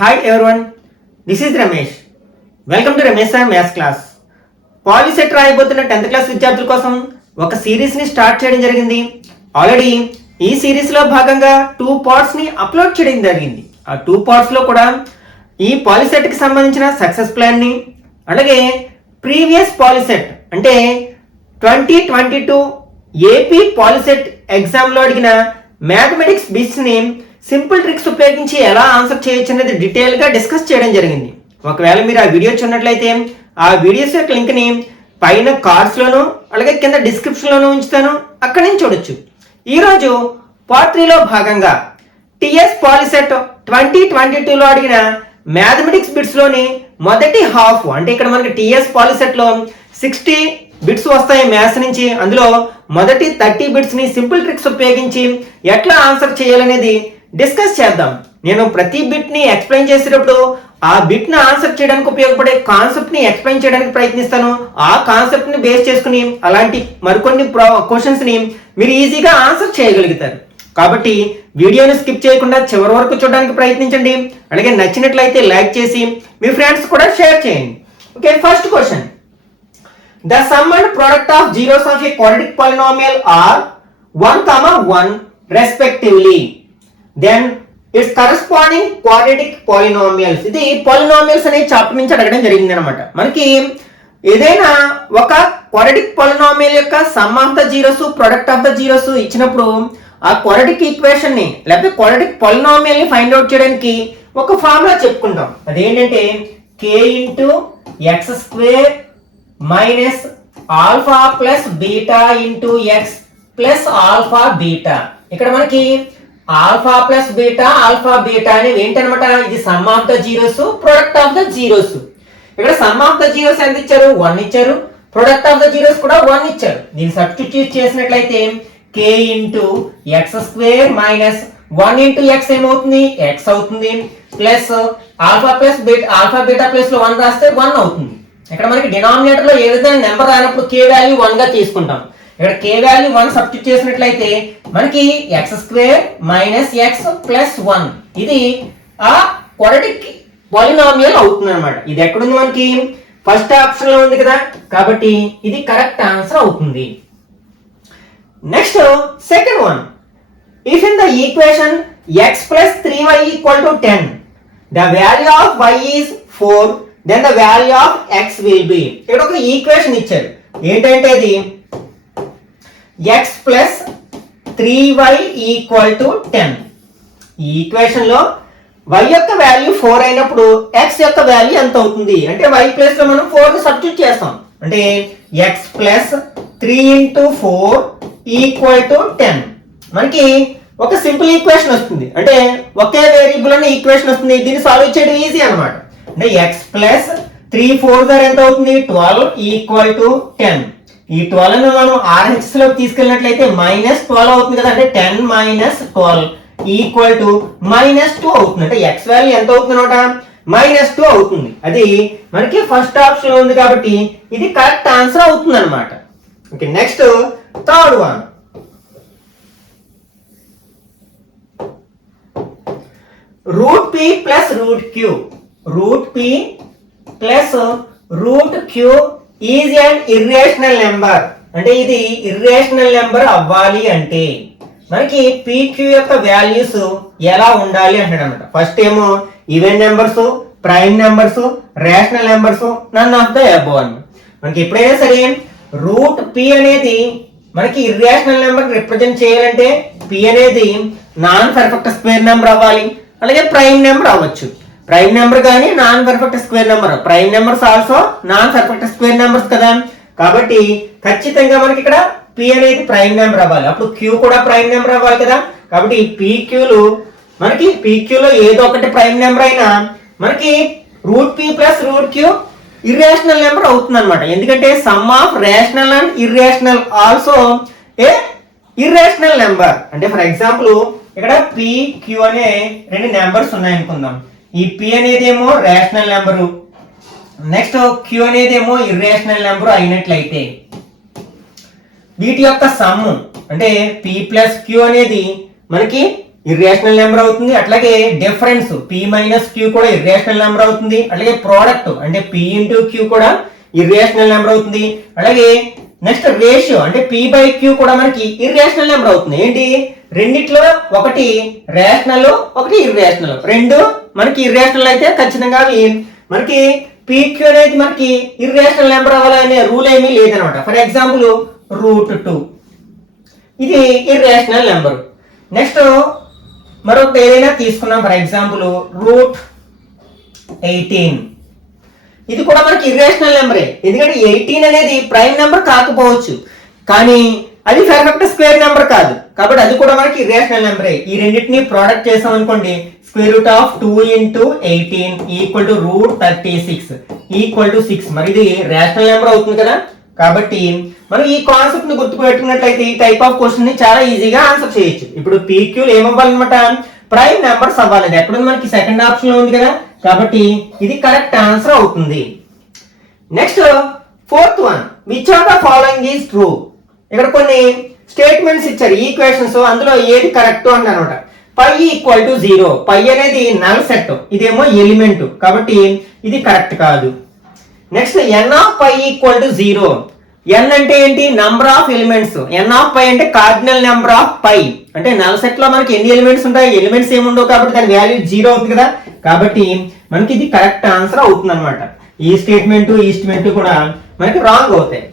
Hi everyone, this is Ramesh. Welcome to Ramesh sir maths class. Polycet రాయబోతున్న 10th class విద్యార్థుల కోసం ఒక సిరీస్ని స్టార్ట్ చేయడం జరిగింది. ఆల్రెడీ ఈ సిరీస్లో భాగంగా 2 పార్ట్స్ని అప్లోడ్ చేయడం జరిగింది. ఆ 2 పార్ట్స్లో కూడా ఈ పాలిసెట్కి సంబంధించిన సక్సెస్ ప్లాన్ని, అలాగే ప్రీవియస్ పాలిసెట్ అంటే 2022 ఏపీ పాలిసెట్ ఎగ్జామ్లో అడిగిన మ్యాథమెటిక్స్ బిట్స్ని సింపుల్ ట్రిక్స్ ఉపయోగించి ఎలా ఆన్సర్ చేయొచ్చు అనేది డీటెయిల్గా డిస్కస్ చేయడం జరిగింది. ఒకవేళ మీరు ఆ వీడియో చూడనట్లయితే ఆ వీడియోస్ యొక్క లింక్ని పైన కార్డ్స్లోను అలాగే కింద డిస్క్రిప్షన్లోనూ ఉంచుతాను, అక్కడి నుంచి చూడొచ్చు. ఈరోజు పార్ట్ 3లో భాగంగా టిఎస్ పాలిసెట్ 2022లో అడిగిన మ్యాథమెటిక్స్ బిట్స్లోని మొదటి హాఫ్, అంటే ఇక్కడ మనకి టిఎస్ పాలిసెట్లో 60 బిట్స్ వస్తాయి మ్యాథ్స్ నుంచి. అందులో మొదటి 30 బిట్స్ని సింపుల్ ట్రిక్స్ ఉపయోగించి ఎట్లా ఆన్సర్ చేయాలనేది డిస్కస్ చేద్దాం. నేను ప్రతి బిట్ని ఎక్స్ప్లెయిన్ చేసేటప్పుడు ఆ బిట్ని ఆన్సర్ చేయడానికి ఉపయోగపడే కాన్సెప్ట్ని ఎక్స్ప్లెయిన్ చేయడానికి ప్రయత్నిస్తాను. ఆ కాన్సెప్ట్ని బేస్ చేసుకుని అలాంటి మరికొన్ని క్వశ్చన్స్ని మీరు ఈజీగా ఆన్సర్ చేయగలుగుతారు. కాబట్టి వీడియోని స్కిప్ చేయకుండా చివరి వరకు చూడడానికి ప్రయత్నించండి. అలాగే నచ్చినట్లయితే లైక్ చేసి మీ ఫ్రెండ్స్ కూడా షేర్ చేయండి. Okay, first question. The sum and product of zeros of a quadratic polynomial are 1, 1 respectively. Then its corresponding quadratic polynomials. ఇది పాలినామియల్స్ అనే చాప్టర్ నుంచి అడగడం జరిగింది అనమాట. మనకి ఏదైనా ఒక క్వాడ్రాటిక్ పాలినామియల్ యొక్క some of the zeros, product of the zeros ఇచ్చినప్పుడు ఆ క్వాడ్రాటిక్ ఈక్వేషన్ ని లేకపోతే క్వాడ్రాటిక్ పాలినామియల్ ని ఫైండ్ అవుట్ చేయడానికి ఒక ఫార్ములా చెప్పుకుంటాం. అదేంటంటే k into X square minus alpha plus beta into X plus alpha beta. ఇక్కడ మనకి alpha plus beta, alpha beta అనేవి ఏంటనమాట, ఇది sum of the zeros, product of the zeros. ఇక్కడ సమ్ ఆఫ్ ద జీరోస్ ఎంత ఇచ్చారు, 1 ఇచ్చారు. ప్రొడక్ట్ ఆఫ్ ద జీరోస్ కూడా 1 ఇచ్చారు. దీన్ని సబ్స్టిట్యూట్ చేసినట్లయితే k into X square minus 1 into X ఏమవుతుంది, ఎక్స్ అవుతుంది, plus alpha plus beta, alpha beta plus లో 1 రాస్తే 1 అవుతుంది. ఇక్కడ మనకి డినామినేటర్ లో ఏ విధంగా నెంబర్ రానప్పుడు k వాల్యూ 1 గా తీసుకుంటాం. ఇక్కడ k వాల్యూ 1 సబ్స్టిట్యూట్ చేసినట్లయితే మనకి X square minus X plus 1 ఇది ఆ క్వాడ్రాటిక్ పాలినామియల్ అవుతుంది అనమాట. ఇది ఎక్కడుంది, మనకి ఫస్ట్ ఆప్షన్ లో ఉంది కదా, కాబట్టి ఇది కరెక్ట్ ఆన్సర్ అవుతుంది. Next second one. If in the equation x plus 3y equal to 10, the value of y is 4, then the value of x will be. ఇక్కడ ఒక ఈక్వేషన్ ఇచ్చారు. ఏంటంటే అది x plus 3y equal to 10. ఈ equation లో y యొక్క value 4 అయినప్పుడు x యొక్క వాల్యూ ఎంత అవుతుంది అంటే y ప్లేస్ లో మనం 4 ని సబ్స్టిట్యూట్ చేస్తాం. అంటే x plus 3 into 4 equal to 10. మనకి ఒక సింపుల్ ఈక్వేషన్ వస్తుంది, అంటే ఒకే వేరియబుల్ అనే ఈక్వేషన్ వస్తుంది. దీన్ని సాల్వ్ చేయడం ఈజీ అన్నమాట. అంటే x ప్లస్ 3 4 ఎంత అవుతుంది, 12 ఈక్వల్ టు 10. ఈ 12 ను మనం RHS లోకి తీసుకెళ్ళినట్లయితే -12 అవుతుంది కదా, అంటే 10 మైనస్ 12 ఈక్వల్ టు -2 అవుతుంది. అంటే x వాల్యూ ఎంత అవుతుంది అనమాట, -2 అవుతుంది. అది మనకి ఫస్ట్ ఆప్షన్ లో ఉంది కాబట్టి ఇది కరెక్ట్ ఆన్సర్ అవుతుంది అనమాట. Okay, next third one. Root p plus root q, root p plus root q is an irrational number. అంటే ఇది ఇర్రేషనల్ నెంబర్ అవ్వాలి అంటే మనకి pq యొక్క వాల్యూస్ ఎలా ఉండాలి అంటాడు అనమాట. ఫస్ట్ ఏమో even numbers, prime numbers, rational numbers, none of the above అని. మనకి ఎప్పుడైనా సరే రూట్ p అనేది మనకి ఇర్రేషనల్ నెంబర్ రిప్రజెంట్ చేయాలంటే p అనేది నాన్ పర్ఫెక్ట్ స్క్వేర్ నెంబర్ అవ్వాలి, అలాగే ప్రైమ్ నెంబర్ అవ్వచ్చు. ప్రైమ్ నెంబర్ కానీ non perfect square number, prime numbers also non perfect square numbers కదా. కాబట్టి ఖచ్చితంగా మనకి ఇక్కడ p అనేది ప్రైమ్ నెంబర్ అవ్వాలి, అప్పుడు q కూడా ప్రైమ్ నెంబర్ అవ్వాలి కదా. కాబట్టి pqలు మనకి pqలో ఏదో ఒకటి ప్రైమ్ నెంబర్ అయినా మనకి root p plus root q irrational number అవుతుంది అనమాట. ఎందుకంటే sum of rational and irrational also a irrational number. అంటే ఫర్ ఎగ్జాంపుల్ ఇక్కడ p q అనే 2 నెంబర్స్ ఉన్నాయనుకుందాం. ఈ p అనేది ఏమో రేషనల్ నెంబరు, నెక్స్ట్ q అనేది ఏమో ఇర్రేషనల్ నెంబర్ అయినట్లయితే వీటి యొక్క సమ్ అంటే p ప్లస్ q అనేది మనకి ఇర్రేషనల్ నెంబర్ అవుతుంది. అట్లాగే డిఫరెన్స్ p మైనస్ q కూడా ఇర్రేషనల్ నెంబర్ అవుతుంది. అట్లాగే ప్రోడక్ట్ అంటే p ఇంటూ q కూడా ఇర్రేషనల్ నెంబర్ అవుతుంది. అలాగే నెక్స్ట్ రేషియో అంటే p బై q కూడా మనకి ఇర్రేషనల్ నెంబర్ అవుతుంది. ఏంటి రెండిట్లో ఒకటి రేషనల్ ఒకటి ఇర్రేషనల్, రెండు మనకి ఇర్రేషనల్ అయితే ఖచ్చితంగా మనకి pq అనేది మనకి ఇర్రేషనల్ నెంబర్ అవ్వాలనే రూల్ ఏమీ లేదనమాట. ఫర్ ఎగ్జాంపుల్ √2 ఇది ఇర్రేషనల్ నెంబర్. నెక్స్ట్ మరొకటి ఏదైనా తీసుకున్నాం, ఫర్ ఎగ్జాంపుల్ √18 ఇది కూడా మనకి ఇర్రేషనల్ నెంబరే. ఎందుకంటే 18 అనేది ప్రైమ్ నెంబర్ కాకపోవచ్చు, కానీ అది పర్ఫెక్ట్ స్క్వేర్ నెంబర్ కాదు, కాబట్టి అది కూడా మనకి ఇర్రేషనల్ నెంబరే. ఈ రెండింటిని ప్రోడక్ట్ చేసాం అనుకోండి, √2 × 18 = √36 = 6. మరి ఇది రేషనల్ నెంబర్ అవుతుంది కదా. కాబట్టి మనం ఈ కాన్సెప్ట్ ని గుర్తుపెట్టుకున్నట్లయితే ఈ టైప్ ఆఫ్ క్వశ్చన్ ని చాలా ఈజీగా ఆన్సర్ చేయొచ్చు. ఇప్పుడు పీక్యూలు ఏమవ్వాలన్నమాట, ప్రైమ్ నెంబర్స్ అవ్వాలి. ఎక్కడ మనకి సెకండ్ ఆప్షన్ లో ఉంది కదా, కాబట్టి ఇది కరెక్ట్ ఆన్సర్ అవుతుంది. Next fourth one, which of the following is true. ఇక్కడ కొన్ని స్టేట్మెంట్స్ ఇచ్చారు ఈక్వేషన్స్, అందులో ఏది కరెక్ట్ అని అనమాట. π = 0, π అనేది నల్ సెట్, ఇదేమో ఎలిమెంట్, కాబట్టి ఇది కరెక్ట్ కాదు. Next n of π = 0. n అంటే ఏంటి, number of elements. n of π అంటే కార్డినల్ నెంబర్ ఆఫ్ π. అంటే నల్ సెట్ లో మనకి ఎన్ని ఎలిమెంట్స్ ఉంటాయి, ఎలిమెంట్స్ ఏమి ఉండవు, కాబట్టి దాని వాల్యూ 0 అవుతుంది కదా. కాబట్టి మనకి ఇది కరెక్ట్ ఆన్సర్ అవుతుంది అనమాట. ఈ స్టేట్మెంట్ కూడా మనకి రాంగ్ అవుతాయి.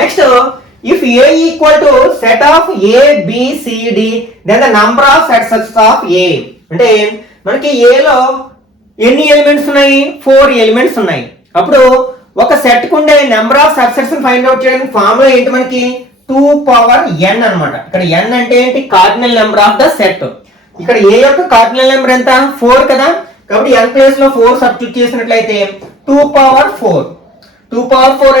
Next if a = set of a b c d then the number of subsets of a. అంటే మనకి a లో ఎన్ని ఎలిమెంట్స్ ఉన్నాయి, 4 ఎలిమెంట్స్ ఉన్నాయి. అప్పుడు ఒక సెట్ కు ఉండే number of subsets find out చేయడానికి ఫార్ములా ఏంటి, మనకి 2n అన్నమాట. ఇక్కడ n అంటే ఏంటి, cardinal number of the set. ఇక్కడ a యొక్క కార్డినల్ నెంబర్ ఎంత, 4 కదా. కాబట్టి n ప్లేస్ లో 4 సబ్స్టిట్యూట్ చేసినట్లయితే 2 పవర్ 4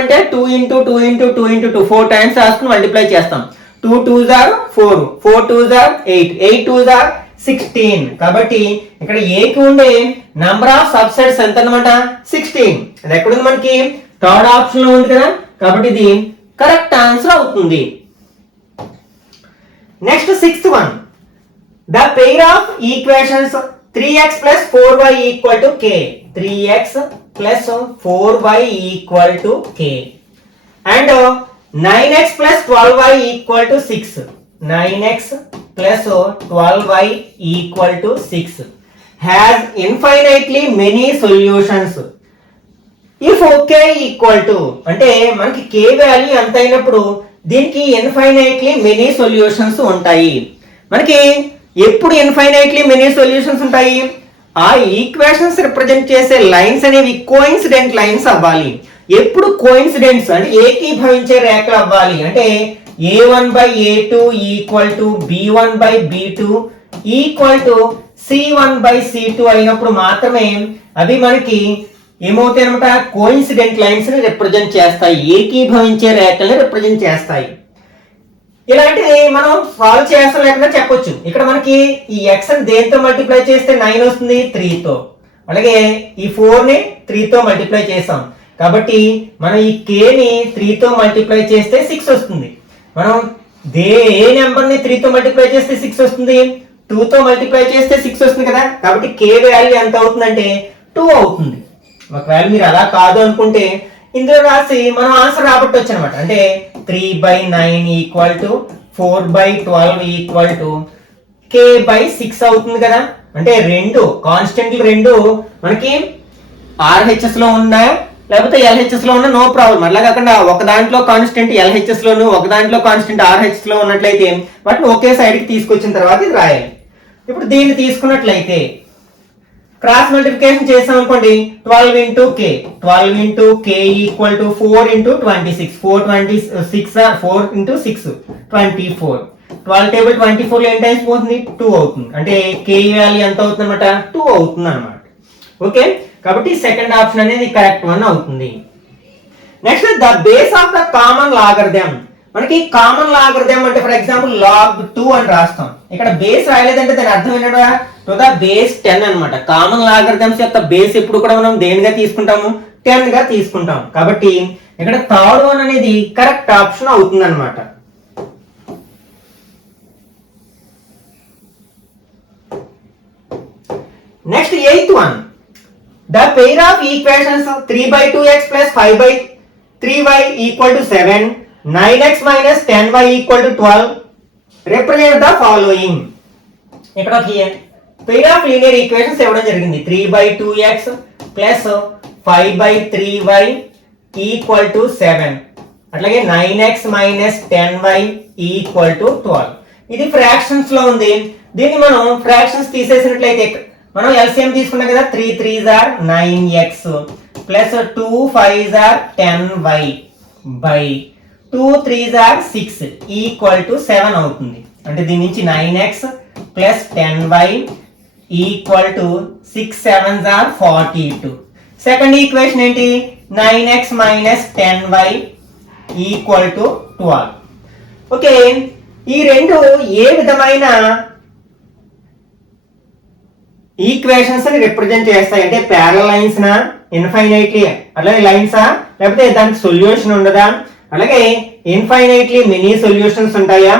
అంటే 2 × 2 × 2 × 2 4 టైమ్స్ రాసుకుని మల్టిప్లై చేస్తాం. 2 2s are 4, 4 2s are 8, 8 2s are 16. కాబట్టి ఇక్కడ a కి ఉండే నంబర్ ఆఫ్ సబ్సెట్స్ ఎంత అన్నమాట, 16. అది ఎక్కడ ఉంది, మనకి థర్డ్ ఆప్షన్ లో ఉంది కదా. కాబట్టి ఇది కరెక్ట్ ఆన్సర్ అవుతుంది. Next sixth one, the pair of equations 3x + 4y = k. 3x + 4y = k and 9x + 12y = 6. 9x + 12y = 6 has infinitely many solutions if k = అంటే మనకి k వాల్యూ ఎంత అయినప్పుడు దీనికి ఇన్ఫైనైట్లీ మెనీ సొల్యూషన్స్ ఉంటాయి. మనకి ఎప్పుడు infinitely many solutions ఉంటాయి, ఆ ఈక్వేషన్స్ రిప్రజెంట్ చేసే లైన్స్ అనేవి కోఇన్సిడెంట్ లైన్స్ అవ్వాలి. ఎప్పుడు కోఇన్సిడెంట్స్ అంటే ఏకీభవించే రేఖలు అవ్వాలి. అంటే a1/a2 = b1/b2 = c1/c2 అయినప్పుడు మాత్రమే అవి మనకి ఏమవుతాయి అనమాట, కోఇన్సిడెంట్ లైన్స్ ని రిప్రజెంట్ చేస్తాయి, ఏకీభవించే రేఖల్ని రిప్రజెంట్ చేస్తాయి. ఇలాంటివి మనం సాల్వ్ చేస్తాం లేకుండా చెప్పొచ్చు. ఇక్కడ మనకి ఈ x ని దేంతో మల్టిప్లై చేస్తే 9 వస్తుంది, 3 తో. అలాగే ఈ 4 ని 3 తో మల్టిప్లై చేసాం, కాబట్టి మనం ఈ k ని 3 తో మల్టిప్లై చేస్తే 6 వస్తుంది. మనం ఏ నెంబర్ ని 3 తో మల్టిప్లై చేస్తే 6 వస్తుంది, 2 తో మల్టిప్లై చేస్తే 6 వస్తుంది కదా. కాబట్టి k వాల్యూ ఎంత అవుతుందంటే 2 అవుతుంది. ఒకవేళ మీరు అలా కాదు అనుకుంటే ఇందులో రాసి మనం ఆన్సర్ రాబట్టొచ్చు అనమాట. అంటే 3/9 = 4/12 k/6 అవుతుంది కదా. అంటే రెండు కాన్స్టెంట్లు రెండు మనకి RHS లో ఉన్నాయా లేకపోతే LHS లో ఉన్నా నో ప్రాబ్లం. అట్లా కాకుండా ఒక దాంట్లో కాన్స్టెంట్ LHS లోను ఒక దాంట్లో కాన్స్టెంట్ RHS లో ఉన్నట్లయితే వాటిని ఒకే సైడ్ కి తీసుకొచ్చిన తర్వాత ఇది రాయాలి. ఇప్పుడు దీన్ని తీసుకున్నట్లయితే క్రాస్ మల్టిప్లికేషన్ చేసాం అనుకోండి, 12 × k = 4 × 26. 4 × 6 24. 12 టేబుల్ 24 లో ఎన్ని టైమ్స్ పోతుంది, 2 అవుతుంది. అంటే k వాల్యూ ఎంత అవుతుంది అనమాట, 2 అవుతుంది అనమాట. ఓకే, కాబట్టి సెకండ్ ఆప్షన్ అనేది కరెక్ట్ వన్ అవుతుంది. Next the base of the common logarithm. మనకి కామన్ లాగరిథం అంటే ఫర్ ఎగ్జాంపుల్ log2 అని రాస్తాం. ఇక్కడ బేస్ రాయలేదంటే దాని అర్థం ఏంటంటే టు ద బేస్ 10 అన్నమాట. కామన్ లాగరిథమ్స్ యొక్క బేస్ ఎప్పుడు కూడా మనం దేనిగా తీసుకుంటాము, 10 గా తీసుకుంటాం. కాబట్టి ఇక్కడ థర్డ్ వన్ అనేది కరెక్ట్ ఆప్షన్ అవుతుంది అనమాట. Next 8th one, the pair of equations 3 by 2x plus 5 by 3y equal to 7, 9x minus 10y equal to 12 represent the following. ఇక్కడ ఒక pair of linear equations ఇవ్వడం జరిగింది. 3 by 2x plus 5 by 3y equal to 7, అట్లాగే 9x minus 10y equal to 12. ఇది fractions లో ఉంది. దీన్ని మనం ఫ్రాక్షన్స్ తీసేసినట్లయితే మనం ఎల్సిఎం తీసుకున్నాం కదా, 3 3s are 9x plus 2 5s are 10y by 2 3s are 6 equal to 7 అవుతుంది. అంటే దీని నుంచి 9x plus 10y equal to 6 7s are 42. Second equation ఏంటి, 9x minus 10y equal to 12. Okay, ఈ రెండు ఏ విధమైన ఈక్వేషన్స్ ని రిప్రజెంట్ చేస్తాయి అంటే ప్యారలల్ లైన్స్ నా, ఇన్ఫైనైట్లీ అలాగే లైన్సా, లేకపోతే దానికి సొల్యూషన్ ఉండదా, అలాగే ఇన్ఫైనైట్లీ మెనీ సొల్యూషన్స్ ఉంటాయా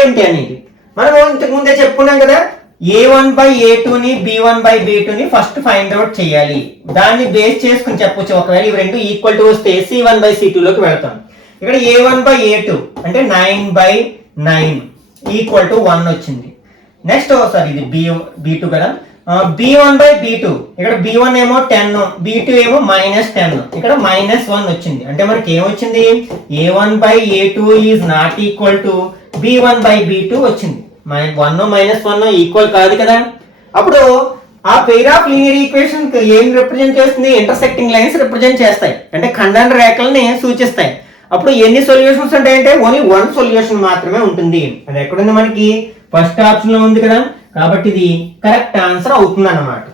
ఏంటి అనేది మనం ఇంతకు ముందే చెప్పుకున్నాం కదా. a1 by a2ని b1 by b2ని ఫస్ట్ ఫైండ్ అవుట్ చేయాలి. దాన్ని బేస్ చేసుకుని చెప్పొచ్చు. ఒకవేళ ఇవి రెండు ఈక్వల్ టు వస్తే c1 by c2 లోకి వెళ్తాం. ఇక్కడ a1 by a2 అంటే 9 by 9 ఈక్వల్ టు 1 వచ్చింది. నెక్స్ట్ సారీ ఇది b2 కదా, b1 by b2 ఇక్కడ b1 ఏమో 10, b2 ఏమో -10, ఇక్కడ -1 వచ్చింది. అంటే మనకి ఏమొచ్చింది, a1 by a2 is not equal to b1 by b2 వచ్చింది. 1 -1 ఈక్వల్ కాదు కదా. అప్పుడు ఆ పెయిర్ ఆఫ్ లీనియర్ ఈక్వేషన్ ఏం రిప్రజెంట్ చేస్తుంది, ఇంటర్సెక్టింగ్ లైన్స్ రిప్రజెంట్ చేస్తాయి, అంటే ఖండన రేఖల్ని సూచిస్తాయి. అప్పుడు ఎన్ని సొల్యూషన్స్ ఉంటాయంటే ఓన్లీ 1 సొల్యూషన్ మాత్రమే ఉంటుంది. అది ఎక్కడుంది, మనకి ఫస్ట్ ఆప్షన్ లో ఉంది కదా, కాబట్టి ఇది కరెక్ట్ ఆన్సర్ అవుతుంది అన్నమాట.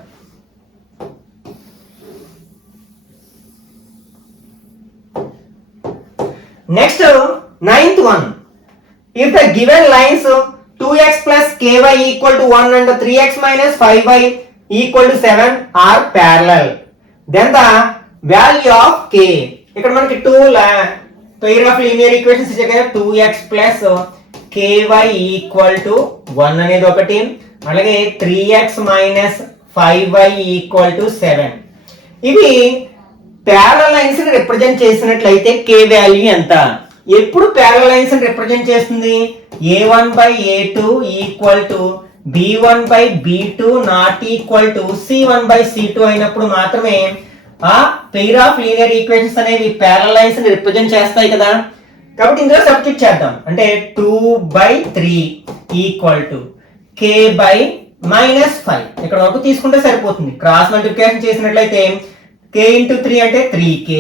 Next 9th one, if the given lines 2x plus ky equal to 1 and 3x minus 5y equal to 7 are parallel, then the value of k. ఇక్కడ మనకి 2 pair of linear equations ఇచ్చే కదా, 2x plus ky equal to 1 అనేది ఒకటి, అలాగే 3x minus 5y equal to 7. ఇవి parallel lines ని represent చేసినట్లయితే k వాల్యూ ఎంత, ఎప్పుడు ప్యారలల్ లైన్స్ ని రిప్రజెంట్ చేస్తుంది, a1 by a2 equal to b1 by b2 not equal to c1 by c2 అయినప్పుడు మాత్రమే ఆ పెయిర్ ఆఫ్ లీనియర్ ఈక్వేషన్స్ అనేవి ప్యారలల్ లైన్స్ ని రిప్రజెంట్ చేస్తాయి కదా. కాబట్టి ఇందులో సబ్స్టిట్యూట్ చేద్దాం. అంటే 2/3 ఈక్వల్ టు k by -5 ఇక్కడ వరకు తీసుకుంటే సరిపోతుంది. క్రాస్ మల్టిప్లికేషన్ చేసినట్లయితే k into 3 అంటే 3k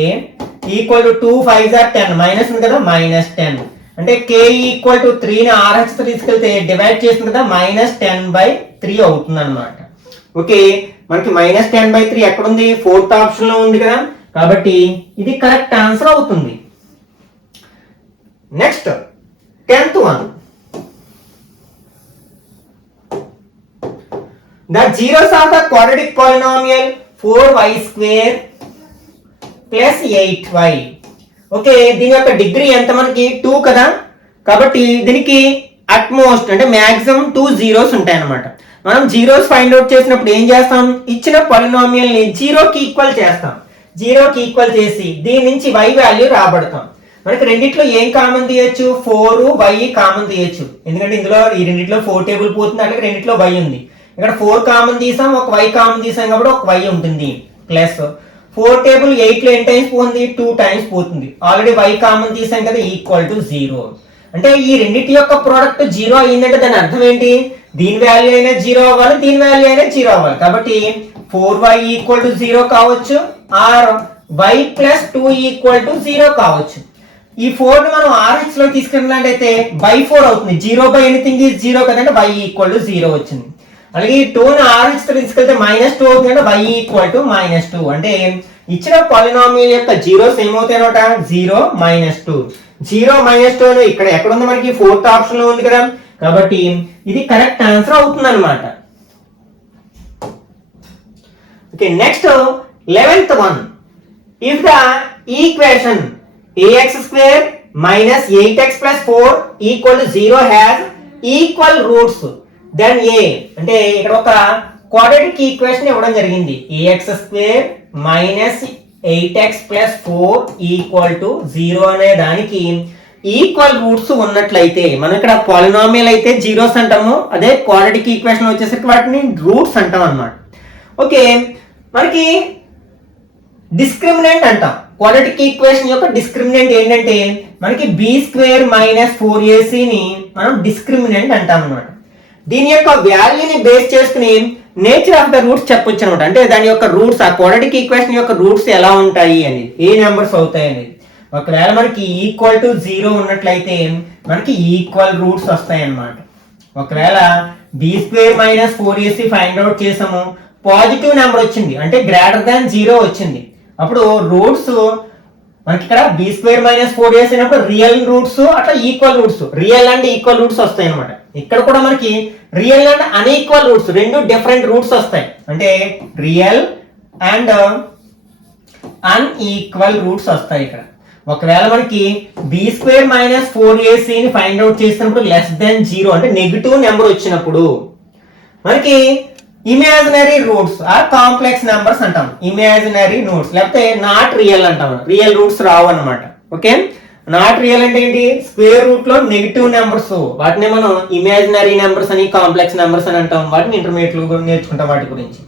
equal to 2 5s are 10 minus ఉంది కదా, -10 అంటే k ఈక్వల్ టు 3 ని RH తో తీసుకెళ్తే డివైడ్ చేస్తుంది కదా, -10/3 అవుతుంది అన్నమాట. ఓకే, మనకి -10/3 ఎక్కడ ఉంది, 4th ఆప్షన్ లో ఉంది కదా, కాబట్టి ఇది కరెక్ట్ ఆన్సర్ అవుతుంది. Next 10th one, the zeros of the quadratic polynomial 4y square plus 8y. Okay, దీని యొక్క డిగ్రీ ఎంత, మనకి 2 కదా, కాబట్టి దీనికి అట్మోస్ట్ అంటే మాక్సిమం 2 జీరోస్ ఉంటాయి అన్నమాట. మనం జీరోస్ ఫైండ్ అవుట్ చేసినప్పుడు ఏం చేస్తాం, ఇచ్చిన పాలినామియల్ ని 0కి ఈక్వల్ చేస్తాం. 0కి ఈక్వల్ చేసి దీని నుంచి y వాల్యూ రాబడతాం. మనకి రెండిట్లో ఏం కామన్ తీయచ్చు, 4y కామన్ తీయచ్చు, ఎందుకంటే ఇందులో ఈ రెండిట్లో 4 టేబుల్ పోతుంది, అలాగే రెండిట్లో y ఉంది. ఇక్కడ 4 కామన్ తీసాం, ఒక y కామన్ తీసాం కాబట్టి ఒక y ఉంటుంది. ప్లస్ 4 టేబుల్ 8 లో ఎన్ని టైమ్స్ పోతుంది, 2 టైమ్స్ పోతుంది. ఆల్రెడీ y కామన్ తీసాం కదా, ఈక్వల్ టు 0. అంటే ఈ రెండింటి యొక్క ప్రోడక్ట్ 0 అయ్యిందంటే దాని అర్థం ఏంటి, దీని వాల్యూ అయినా 0 అవ్వాలి, దీని వాల్యూ అయినా 0 అవ్వాలి. కాబట్టి 4y ఈక్వల్ టు 0 కావచ్చు, or y plus 2 equal to 0 కావచ్చు. ఈ 4 ని మనం RH లో తీసుకెళ్ళినట్లయితే by 4 అవుతుంది. 0/anything is 0 కదంటే y ఈక్వల్ టు 0 వచ్చింది. అలాగే ఈ 2 ని RH తో తీసుకెళ్తే -2 అవుతుంది అంటే y ఈక్వల్ టు -2. అంటే ఇచ్చిన పాలినామియల్ యొక్క జీరోస్ ఏమవుతాయనమాట, 0 -2. 0 -2 ఇక్కడ ఎక్కడ ఉంది, మనకి 4th ఆప్షన్ లో ఉంది కదా, కాబట్టి ఇది కరెక్ట్ ఆన్సర్ అవుతుంది అన్నమాట. Okay, next 11th one, if the equation ax² minus 8x plus 4 equal to 0 has equal roots, then a అంటే ఇక్కడ ఒక క్వాడ్రాటిక్ ఈక్వేషన్ ఇవ్వడం జరిగింది. ax² minus 8x plus 4 equal to 0 అనే దానికి ఈక్వల్ రూట్స్ ఉన్నట్లయితే, మనం ఇక్కడ పాలినామియల్ అయితే జీరోస్ అంటాము, అదే క్వాడ్రాటిక్ ఈక్వేషన్ వచ్చేసరికి వాటిని రూట్స్ అంటాం అన్నమాట. ఓకే, మనకి డిస్క్రిమినెంట్ అంటాం. క్వాడ్రాటిక్ ఈక్వేషన్ యొక్క డిస్క్రిమినెంట్ ఏంటంటే మనకి b² మైనస్ 4ac మనం డిస్క్రిమినెంట్ అంటాం అన్నమాట. దీని యొక్క వాల్యూని బేస్ చేసుకుని నేచర్ ఆఫ్ ద రూట్స్ చెప్పొచ్చు అనమాట. అంటే దాని యొక్క రూట్స్, ఆ క్వాడ్రాటిక్ ఈక్వేషన్ యొక్క రూట్స్ ఎలా ఉంటాయి అనేది, ఏ నెంబర్స్ అవుతాయి అనేది. ఒకవేళ మనకి ఈక్వల్ టు 0 ఉన్నట్లయితే మనకి ఈక్వల్ రూట్స్ వస్తాయి అన్నమాట. ఒకవేళ b² minus 4ac find out చేసాము, పాజిటివ్ నెంబర్ వచ్చింది అంటే గ్రేటర్ దాన్ 0 వచ్చింది, అప్పుడు రూట్స్ మనకి ఇక్కడ b² మైనస్ 4ac అయినప్పుడు రియల్ రూట్స్ అట్లా equal roots, real and equal roots వస్తాయి అనమాట. ఇక్కడ కూడా మనకి రియల్ అండ్ అన్ఈక్వల్ రూట్స్, రెండు డిఫరెంట్ రూట్స్ వస్తాయి. అంటే రియల్ అండ్ అన్ఈక్వల్ రూట్స్ వస్తాయి ఇక్కడ. ఒకవేళ మనకి b² మైనస్ 4ac ని ఫైండ్ అవుట్ చేసినప్పుడు లెస్ దెన్ 0 అంటే నెగిటివ్ నెంబర్ వచ్చినప్పుడు మనకి imaginary roots or complex numbers అంటాం, ఇమాజినరీ రూట్స్, లేకపోతే నాట్ రియల్ అంటాం, రియల్ రూట్స్ రావు అన్నమాట. ఓకే, నాట్ రియల్ అంటే ఏంటి, స్క్వేర్ రూట్ లో నెగిటివ్ నెంబర్స్, వాటిని మనం ఇమాజినరీ నెంబర్స్ అని కాంప్లెక్స్ నెంబర్స్ అని అంటాం. వాటిని ఇంటర్మీడియట్ లో నేర్చుకుంటాం వాటి గురించి.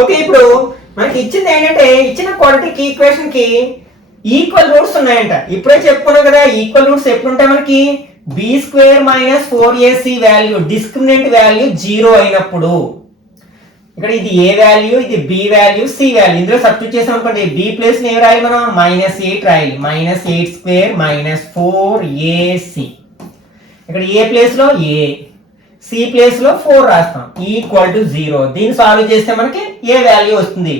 ఓకే, ఇప్పుడు మనకి ఇచ్చింది ఏంటంటే ఇచ్చిన క్వాడ్రాటిక్ ఈక్వేషన్ కి ఈక్వల్ రూట్స్ ఉన్నాయంట. ఇప్పుడే చెప్పుకున్నాం కదా, ఈక్వల్ రూట్స్ ఎప్పుడు ఉంటాయి మనకి, b² minus 4ac value discriminant value 0 అయినప్పుడు. ఇక్కడ ఇది a వాల్యూ, ఇది b వాల్యూ, c వాల్యూ, ఇందులో సబ్స్టిట్యూట్ చేసాం అనుకోండి, b ప్లేస్ ఏం రాయాలి మనం, -8 రాయాలి, -8² మైనస్ 4ac. ఇక్కడ a ప్లేస్ లో a, c ప్లేస్ లో 4 రాస్తాం, ఈక్వల్ టు 0. దీన్ని సాల్వ్ చేస్తే మనకి a వాల్యూ వస్తుంది.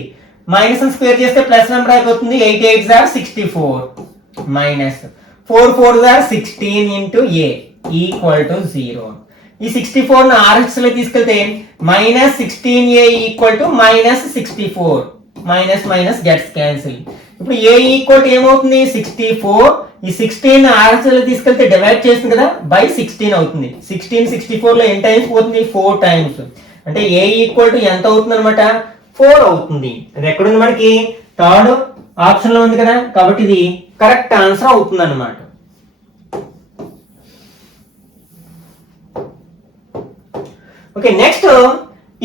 మైనస్ స్క్వేర్ చేస్తే ప్లస్ నెంబర్ అయిపోతుంది, 8 8s are 64 minus 4 4s are 16 into a equal to 0. ఈ 64 ను RHS లో తీసుకెళ్తే -16a equal to -64, minus minus gets cancel. ఇప్పుడు a ఈక్వల్ టు ఏమవుతుంది, 64. ఈ 16 RHS లో తీసుకెళ్తే డివైడ్ చేస్తుంది కదా, బై 16 అవుతుంది. 16 64 లో ఎన్ని టైమ్స్ పోతుంది, 4 టైమ్స్. అంటే a ఈక్వల్ టు ఎంత అవుతుంది అనమాట, 4 అవుతుంది. అది ఎక్కడుంది మనకి, థర్డ్ ఆప్షన్ లో ఉంది కదా, కాబట్టి ఇది కరెక్ట్ ఆన్సర్ అవుతుంది అనమాట. Okay, next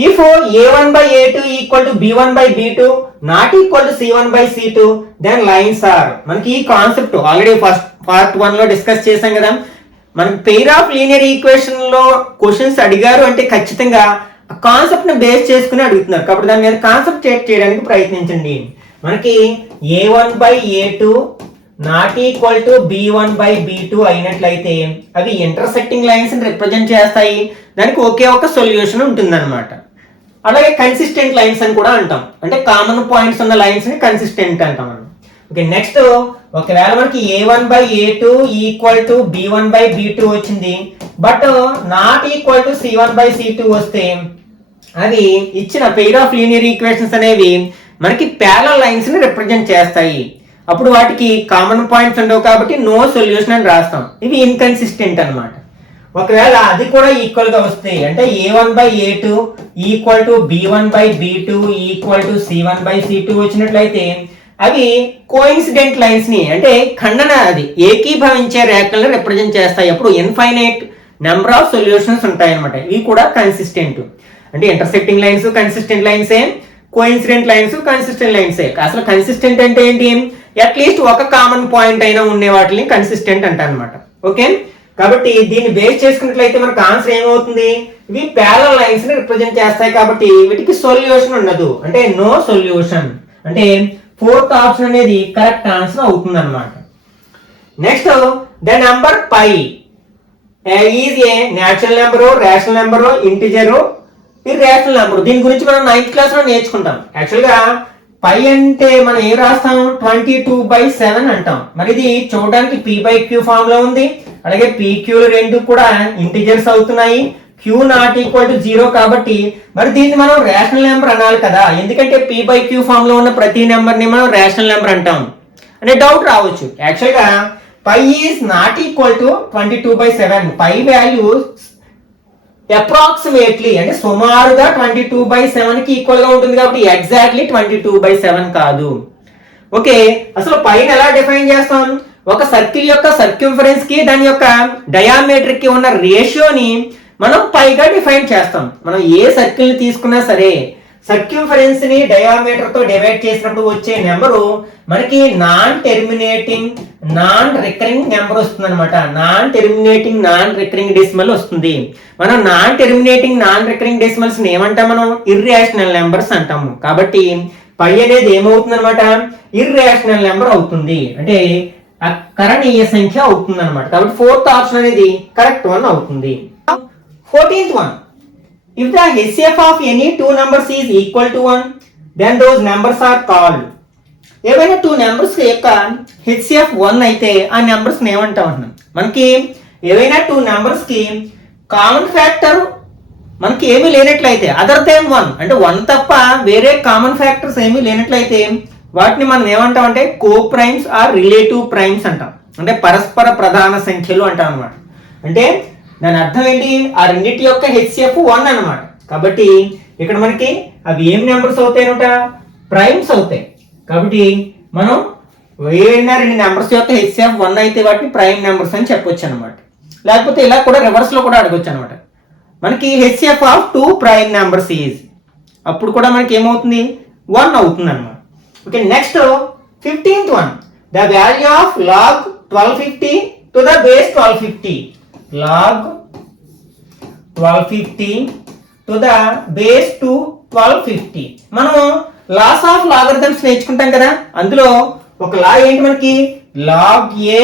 if a1 by a2 equal to b1 by b2 not equal to c1 by c2 then lines are. మనకి ఈ కాన్సెప్ట్ ఆల్రెడీ ఫస్ట్ పార్ట్ 1 లో డిస్కస్ చేసాం కదా. మనకి పెయిర్ ఆఫ్ లీనియర్ ఈక్వేషన్ లో questions అడిగారు అంటే ఖచ్చితంగా కాన్సెప్ట్ ని బేస్ చేసుకుని అడుగుతున్నారు, కాబట్టి దాని మీద కాన్సెప్ట్ చేయడానికి ప్రయత్నించండి. మనకి a1 by a2 not equal to b1 by b2 అయినట్లయితే అవి ఇంటర్సెక్టింగ్ లైన్స్ ని రిప్రజెంట్ చేస్తాయి, దానికి ఒకే ఒక సొల్యూషన్ ఉంటుందన్నమాట. అలాగే కన్సిస్టెంట్ లైన్స్ అని కూడా అంటాం, అంటే కామన్ పాయింట్స్ ఉన్న లైన్స్ ని కన్సిస్టెంట్ అంటాం. ఓకే, నెక్స్ట్ ఒకవేళ మనకి a1 by a2 equal to b1 by b2 వచ్చింది, but not equal to c1 by c2 వస్తే అవి ఇచ్చిన పెయిర్ ఆఫ్ లీనియర్ ఈక్వేషన్స్ అనేవి మనకి ప్యారలల్ లైన్స్ ని రిప్రజెంట్ చేస్తాయి. అప్పుడు వాటికి కామన్ పాయింట్స్ ఉండవు కాబట్టి నో సొల్యూషన్ అని రాస్తాం, ఇవి ఇన్కన్సిస్టెంట్ అన్నమాట. ఒకవేళ అది కూడా ఈక్వల్ గా వస్తే అంటే a1 by a2 equal to b1 by b2 equal to c1 by c2 వచ్చినట్లయితే అవి కోఇన్సిడెంట్ లైన్స్ ని, అంటే ఖండన, అది ఏకీభవించే రేఖలను రిప్రజెంట్ చేస్తాయి. అప్పుడు ఇన్ఫైనైట్ నెంబర్ ఆఫ్ సొల్యూషన్స్ ఉంటాయి అన్నమాట. ఇవి కూడా కన్సిస్టెంట్, అంటే ఇంటర్సెక్టింగ్ లైన్స్ కన్సిస్టెంట్ లైన్సే, కోఇన్సిడెంట్ లైన్స్ కన్సిస్టెంట్ లైన్సే. అసలు కన్సిస్టెంట్ అంటే ఏంటి, అట్లీస్ట్ ఒక కామన్ పాయింట్ అయినా ఉండే వాటిని కన్సిస్టెంట్ అంటారు అనమాట. ఓకే, కాబట్టి దీన్ని బేస్ చేసుకున్నట్లయితే మనకు ఆన్సర్ ఏమవుతుంది, ఇవి ప్యారలల్ లైన్స్ ని రిప్రజెంట్ చేస్తాయి కాబట్టి వీటికి సొల్యూషన్ ఉండదు, అంటే నో సొల్యూషన్. అంటే ఫోర్త్ ఆప్షన్ అనేది కరెక్ట్ ఆన్సర్ అవుతుంది అనమాట. Next the number pi is a natural number, rational number, integer, irrational number. దీని గురించి మనం 9th క్లాస్ లో నేర్చుకుంటాం. యాక్చువల్ గా పై అంటే మనం ఏం రాస్తాం, 22/7 అంటాం. మరి ఇది చూడడానికి p/q ఫామ్ లో ఉంది, అలాగే pq రెండు కూడా ఇంటిజర్స్ అవుతున్నాయి, q నాట్ ఈక్వల్ టు 0 కాబట్టి మరి దీన్ని మనం రేషనల్ నెంబర్ అనాలి కదా, ఎందుకంటే p/q ఫామ్ లో ఉన్న ప్రతి నెంబర్ ని మనం రేషనల్ నెంబర్ అంటాం అనే డౌట్ రావచ్చు. యాక్చువల్ గా pi is not equal to 22/7, pi value approximately అంటే సుమారుగా 22/7 కి ఈక్వల్ గా ఉంటుంది కాబట్టి ఎగ్జాక్ట్లీ 22/7 కాదు. ఓకే, అసలు పైన ఎలా డిఫైన్ చేస్తాం? ఒక సర్కిల్ యొక్క సర్క్యూంఫరెన్స్ కి దాని యొక్క డయామీటర్ కి ఉన్న రేషియోని మనం పైగా డిఫైన్ చేస్తాం. మనం ఏ సర్కిల్ ని తీసుకున్నా సరే సర్క్యూంఫరెన్స్ ని డయామీటర్ తో డివైడ్ చేసినప్పుడు వచ్చే నెంబరు మనకి non terminating non recurring number వస్తుంది అనమాట. Non terminating non recurring decimal వస్తుంది. మనం non terminating non recurring decimals ఏమంటాం? మనం ఇర్రేషనల్ నెంబర్స్ అంటాము. కాబట్టి పై అనేది ఏమవుతుంది అనమాట? ఇర్రేషనల్ నెంబర్ అవుతుంది, అంటే అకరణీయ సంఖ్య అవుతుంది అనమాట. కాబట్టి ఫోర్త్ ఆప్షన్ అనేది కరెక్ట్ వన్ అవుతుంది. 14th one, if the HCF of any two numbers is equal to 1, then those numbers are called. ఏవైనా టూ నెంబర్స్ యొక్క HCF 1 అయితే ఆ నెంబర్స్ ఏమంటాం అంటున్నాం? మనకి ఏవైనా టూ నెంబర్స్ కి కామన్ ఫ్యాక్టర్ మనకి ఏమీ లేనట్లయితే, అదర్ దెన్ 1 అంటే 1 తప్ప వేరే కామన్ ఫ్యాక్టర్స్ ఏమీ లేనట్లయితే వాటిని మనం ఏమంటాం అంటే co primes or relative primes అంటాం. అంటే పరస్పర ప్రధాన సంఖ్యలు అంటాం అనమాట. అంటే దాని అర్థం ఏంటి? ఆ రెండింటి యొక్క HCF 1 అనమాట. కాబట్టి ఇక్కడ మనకి అవి ఏం నెంబర్స్ అవుతాయనమాట? ప్రైమ్స్ అవుతాయి. కాబట్టి మనం ఏవైనా రెండు నెంబర్స్ యొక్క HCF 1 అయితే వాటిని ప్రైమ్ నెంబర్స్ అని చెప్పొచ్చు అనమాట. లేకపోతే ఇలా కూడా రివర్స్ లో కూడా అడగొచ్చు అనమాట. మనకి HCF of 2 prime numbers is, అప్పుడు కూడా మనకి ఏమవుతుంది? 1 అవుతుంది అనమాట. Okay, next 15th one, the value of log 1250 to the base 1250. log 1250 to the base 1250. మనం లాస్ ఆఫ్ లాగరిథమ్స్ నేర్చుకుంటాం కదా, అందులో ఒక లా ఏంటి మనకి? log a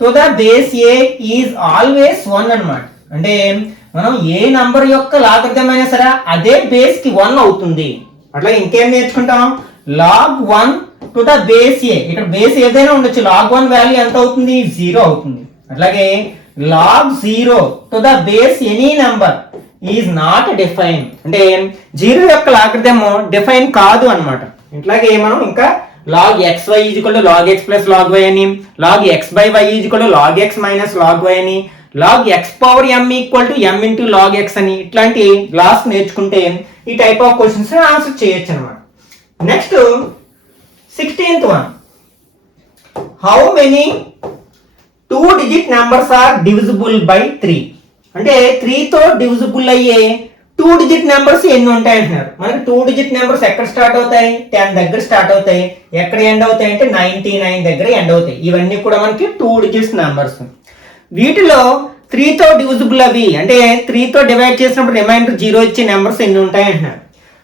to the base a is always 1 అన్నమాట. అంటే మనం ఏ నంబర్ యొక్క లాగరిథం అయినా సరే అదే బేస్ కి 1 అవుతుంది. అట్లా ఇంకేం నేర్చుకుంటాం? log 1 to the base a, ఇక్కడ బేస్ ఏదైనా ఉండొచ్చు. log 1 వాల్యూ ఎంత అవుతుంది? 0 అవుతుంది. అట్లాగే log 0 to the base any number is not defined, అంటే 0 యొక్క లాగరిథం డిఫైన్ కాదు అన్నమాట. ఇట్లాగే మనం ఇంకా log xy is equal to log x plus log y అని, log x by y is equal to log x minus log y అని, log x power m equal to m into log x అని ఇట్లాంటి loss నేర్చుకుంటే ఈ type of questions answer చేయొచ్చు అన్నమాట. Next 16th one, how many 2-digit numbers are divisible by 3? అంటే 3 తో divisible అయ్యే 2-digit నెంబర్స్ ఎన్ని ఉంటాయి అంటున్నారు. మనకి 2-digit నెంబర్స్ ఎక్కడ స్టార్ట్ అవుతాయి? 10 దగ్గర స్టార్ట్ అవుతాయి. ఎక్కడ ఎండ్ అవుతాయి అంటే 99 దగ్గర ఎండ్ అవుతాయి. ఇవన్నీ కూడా మనకి 2-digit నెంబర్స్. వీటిలో 3 తో డివిజిబుల్ అవి అంటే 3 తో డివైడ్ చేసినప్పుడు రిమైండర్ 0 ఇచ్చే నెంబర్స్ ఎన్ని ఉంటాయి అంటున్నారు.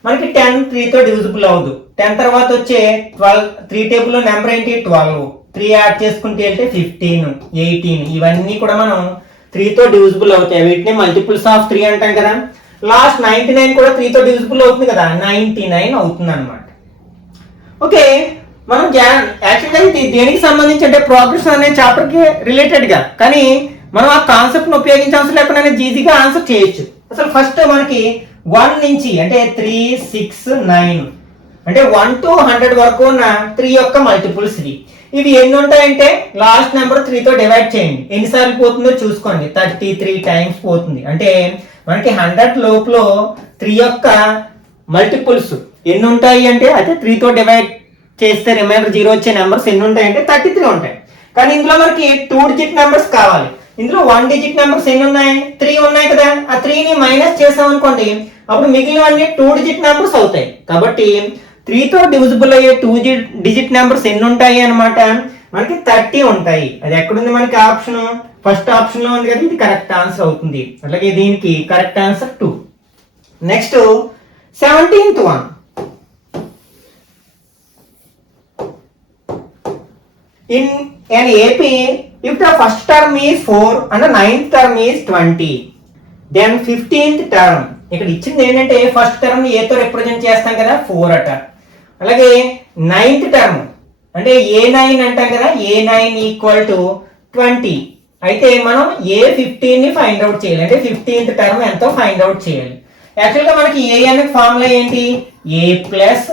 మనకి 10 3 తో డివిజిబుల్ అవ్వదు. 10 తర్వాత వచ్చే 12, 3 టేబుల్ లో నెంబర్ ఏంటి? 12. 3 యాడ్ చేసుకుంటే వెళ్తే 15, 18 ఇవన్నీ కూడా మనం 3 తో డివిజిబుల్ అవుతాయి. వీటిని మల్టిపుల్స్ ఆఫ్ 3 అంటాం కదా. లాస్ట్ 99 కూడా 3 తో డివిజిబుల్ అవుతుంది కదా, 99 అవుతుంది అనమాట. ఓకే, మనం యాక్చువల్గా దేనికి సంబంధించి అంటే ప్రోగ్రెషన్ అనే చాప్టర్ కి రిలేటెడ్ గా, కానీ మనం ఆ కాన్సెప్ట్ ను ఉపయోగించాల్సిన లేకుండా ఈజీగా ఆన్సర్ చేయొచ్చు. అసలు ఫస్ట్ మనకి 1 నుంచి అంటే 3, 6, 9 అంటే 1 to 100 వరకు ఉన్న 3 యొక్క మల్టిపుల్స్ ఇవి ఎన్ని ఉంటాయంటే లాస్ట్ నెంబర్ 3 తో డివైడ్ చేయండి. ఎన్నిసార్లు పోతుందో చూసుకోండి. 33 టైమ్స్ పోతుంది. అంటే మనకి 100 లోపల 3 యొక్క మల్టిపుల్స్ ఎన్ని ఉంటాయి అంటే అదే 3 తో డివైడ్ చేస్తే రిమైండర్ 0 వచ్చే నెంబర్స్ ఎన్ని ఉంటాయంటే 33 ఉంటాయి. కానీ ఇందులో మనకి 2-digit నెంబర్స్ కావాలి. ఇందులో 1-digit నెంబర్స్ ఎన్ని ఉన్నాయి? 3 ఉన్నాయి కదా. ఆ 3ని మైనస్ చేసాం అనుకోండి, అప్పుడు మిగిలినవన్నీ 2-digit నెంబర్స్ అవుతాయి. కాబట్టి 3 తో డివిజిబుల్ అయ్యే 2-digit నెంబర్స్ ఎన్ని ఉంటాయి అన్నమాట? మనకి 30 ఉంటాయి. అది ఎక్కడుంది మనకి ఆప్షన్? ఫస్ట్ ఆప్షన్ లో ఉంది కదా, ఇది కరెక్ట్ ఆన్సర్ అవుతుంది. అట్లాగే దీనికి correct answer 2. Next 17th one, in an AP if the first term is 4 and the 9th term is 20, then 15th term, ఇక్కడ ఇచ్చింది ఏంటంటే ఫస్ట్ టర్మ్ ని ఏతో రిప్రజెంట్ చేస్తాం కదా, 4 అట. అలాగే 9th టర్మ్ అంటే A9 అంటాం కదా, A9 ఈక్వల్ టు 20. అయితే మనం A15 ని ఫైండ్ అవుట్ చేయాలి. అంటే 15th టర్మ్ ఎంతో ఫైండ్ అవుట్ చేయాలి. యాక్చువల్ గా మనకి an ఫార్ములా ఏంటి? a plus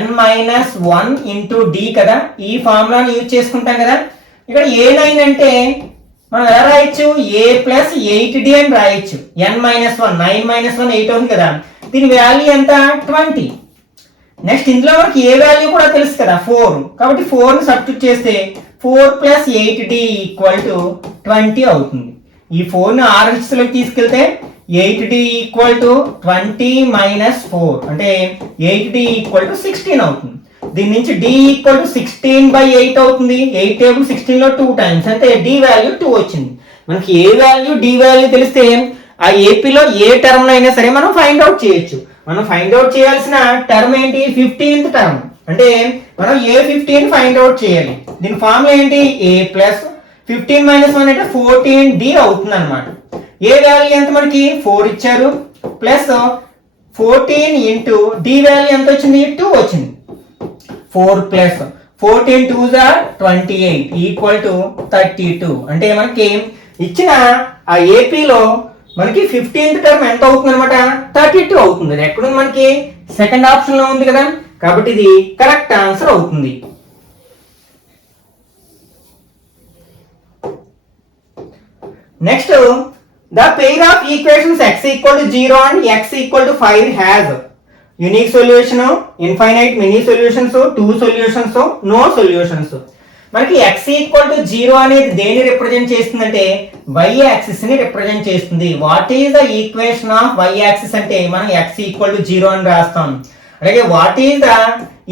n minus 1 into d కదా. ఈ ఫార్ములాని యూజ్ చేసుకుంటాం కదా. ఇక్కడ A9 అంటే మనం ఎలా రాయొచ్చు a ప్లస్ 8d అని రాయొచ్చు. n మైనస్ 1 9 మైనస్ 1 8 అవుతుంది కదా, దీని వాల్యూ ఎంత 20. నెక్స్ట్ ఇందులో మనకి ఏ వాల్యూ కూడా తెలుసు కదా 4, కాబట్టి 4ని సబ్స్టిట్యూట్ చేస్తే 4 ప్లస్ 8d ఈక్వల్ టు 20 అవుతుంది. ఈ 4ని RHSలోకి తీసుకెళ్తే 8d ఈక్వల్ టు 20 మైనస్ 4 అంటే 8d ఈక్వల్ టు 16 అవుతుంది. దీని నుంచి d ఈక్వల్ టు 16/8 అవుతుంది. 8 టేబుల్ 16 లో 2 టైమ్స్ అంటే d వాల్యూ 2 వచ్చింది. మనకి ఏ వాల్యూ d వాల్యూ తెలిస్తే ఆ ఏపీలో ఏ టర్మ్ అయినా సరే మనం ఫైండ్ అవుట్ చేయొచ్చు. మనం ఫైండ్ అవుట్ చేయాల్సిన టర్మ్ ఏంటి 15th టర్మ్, అంటే మనం A15 ఫైండ్ అవుట్ చేయాలి. దీని ఫార్ములా ఏంటి a ప్లస్ 15 మైనస్ 1 అంటే 14d అవుతుంది అనమాట. ఏ వాల్యూ ఎంత మనకి 4 ఇచ్చారు, ప్లస్ 14 ఇంటూ d వాల్యూ ఎంత వచ్చింది 2 వచ్చింది. 4 plus 14 2s are 28 equal to 32. అంటే మనకి ఇచ్చిన ఆ ఏపీలో మనకి 15th టర్మ్ ఎంత అవుతుంది అనమాట 32 అవుతుంది. అది ఎక్కడ ఉంది మనకి సెకండ్ ఆప్షన్ లో ఉంది కదా, కాబట్టి ఇది కరెక్ట్ ఆన్సర్ అవుతుంది. Next the pair of equations x equal to 0 and x equal to 5 has unique solution, infinite many solutions, 2 solutions, no solutions. మనకి x ఈక్వల్ టు 0 అనేది దేని రిప్రజెంట్ చేస్తుందంటే y యాక్సిస్ ని రిప్రజెంట్ చేస్తుంది. What is the equation of y axis అంటే మనం x equal to 0 అని రాస్తాం. అలాగే what is the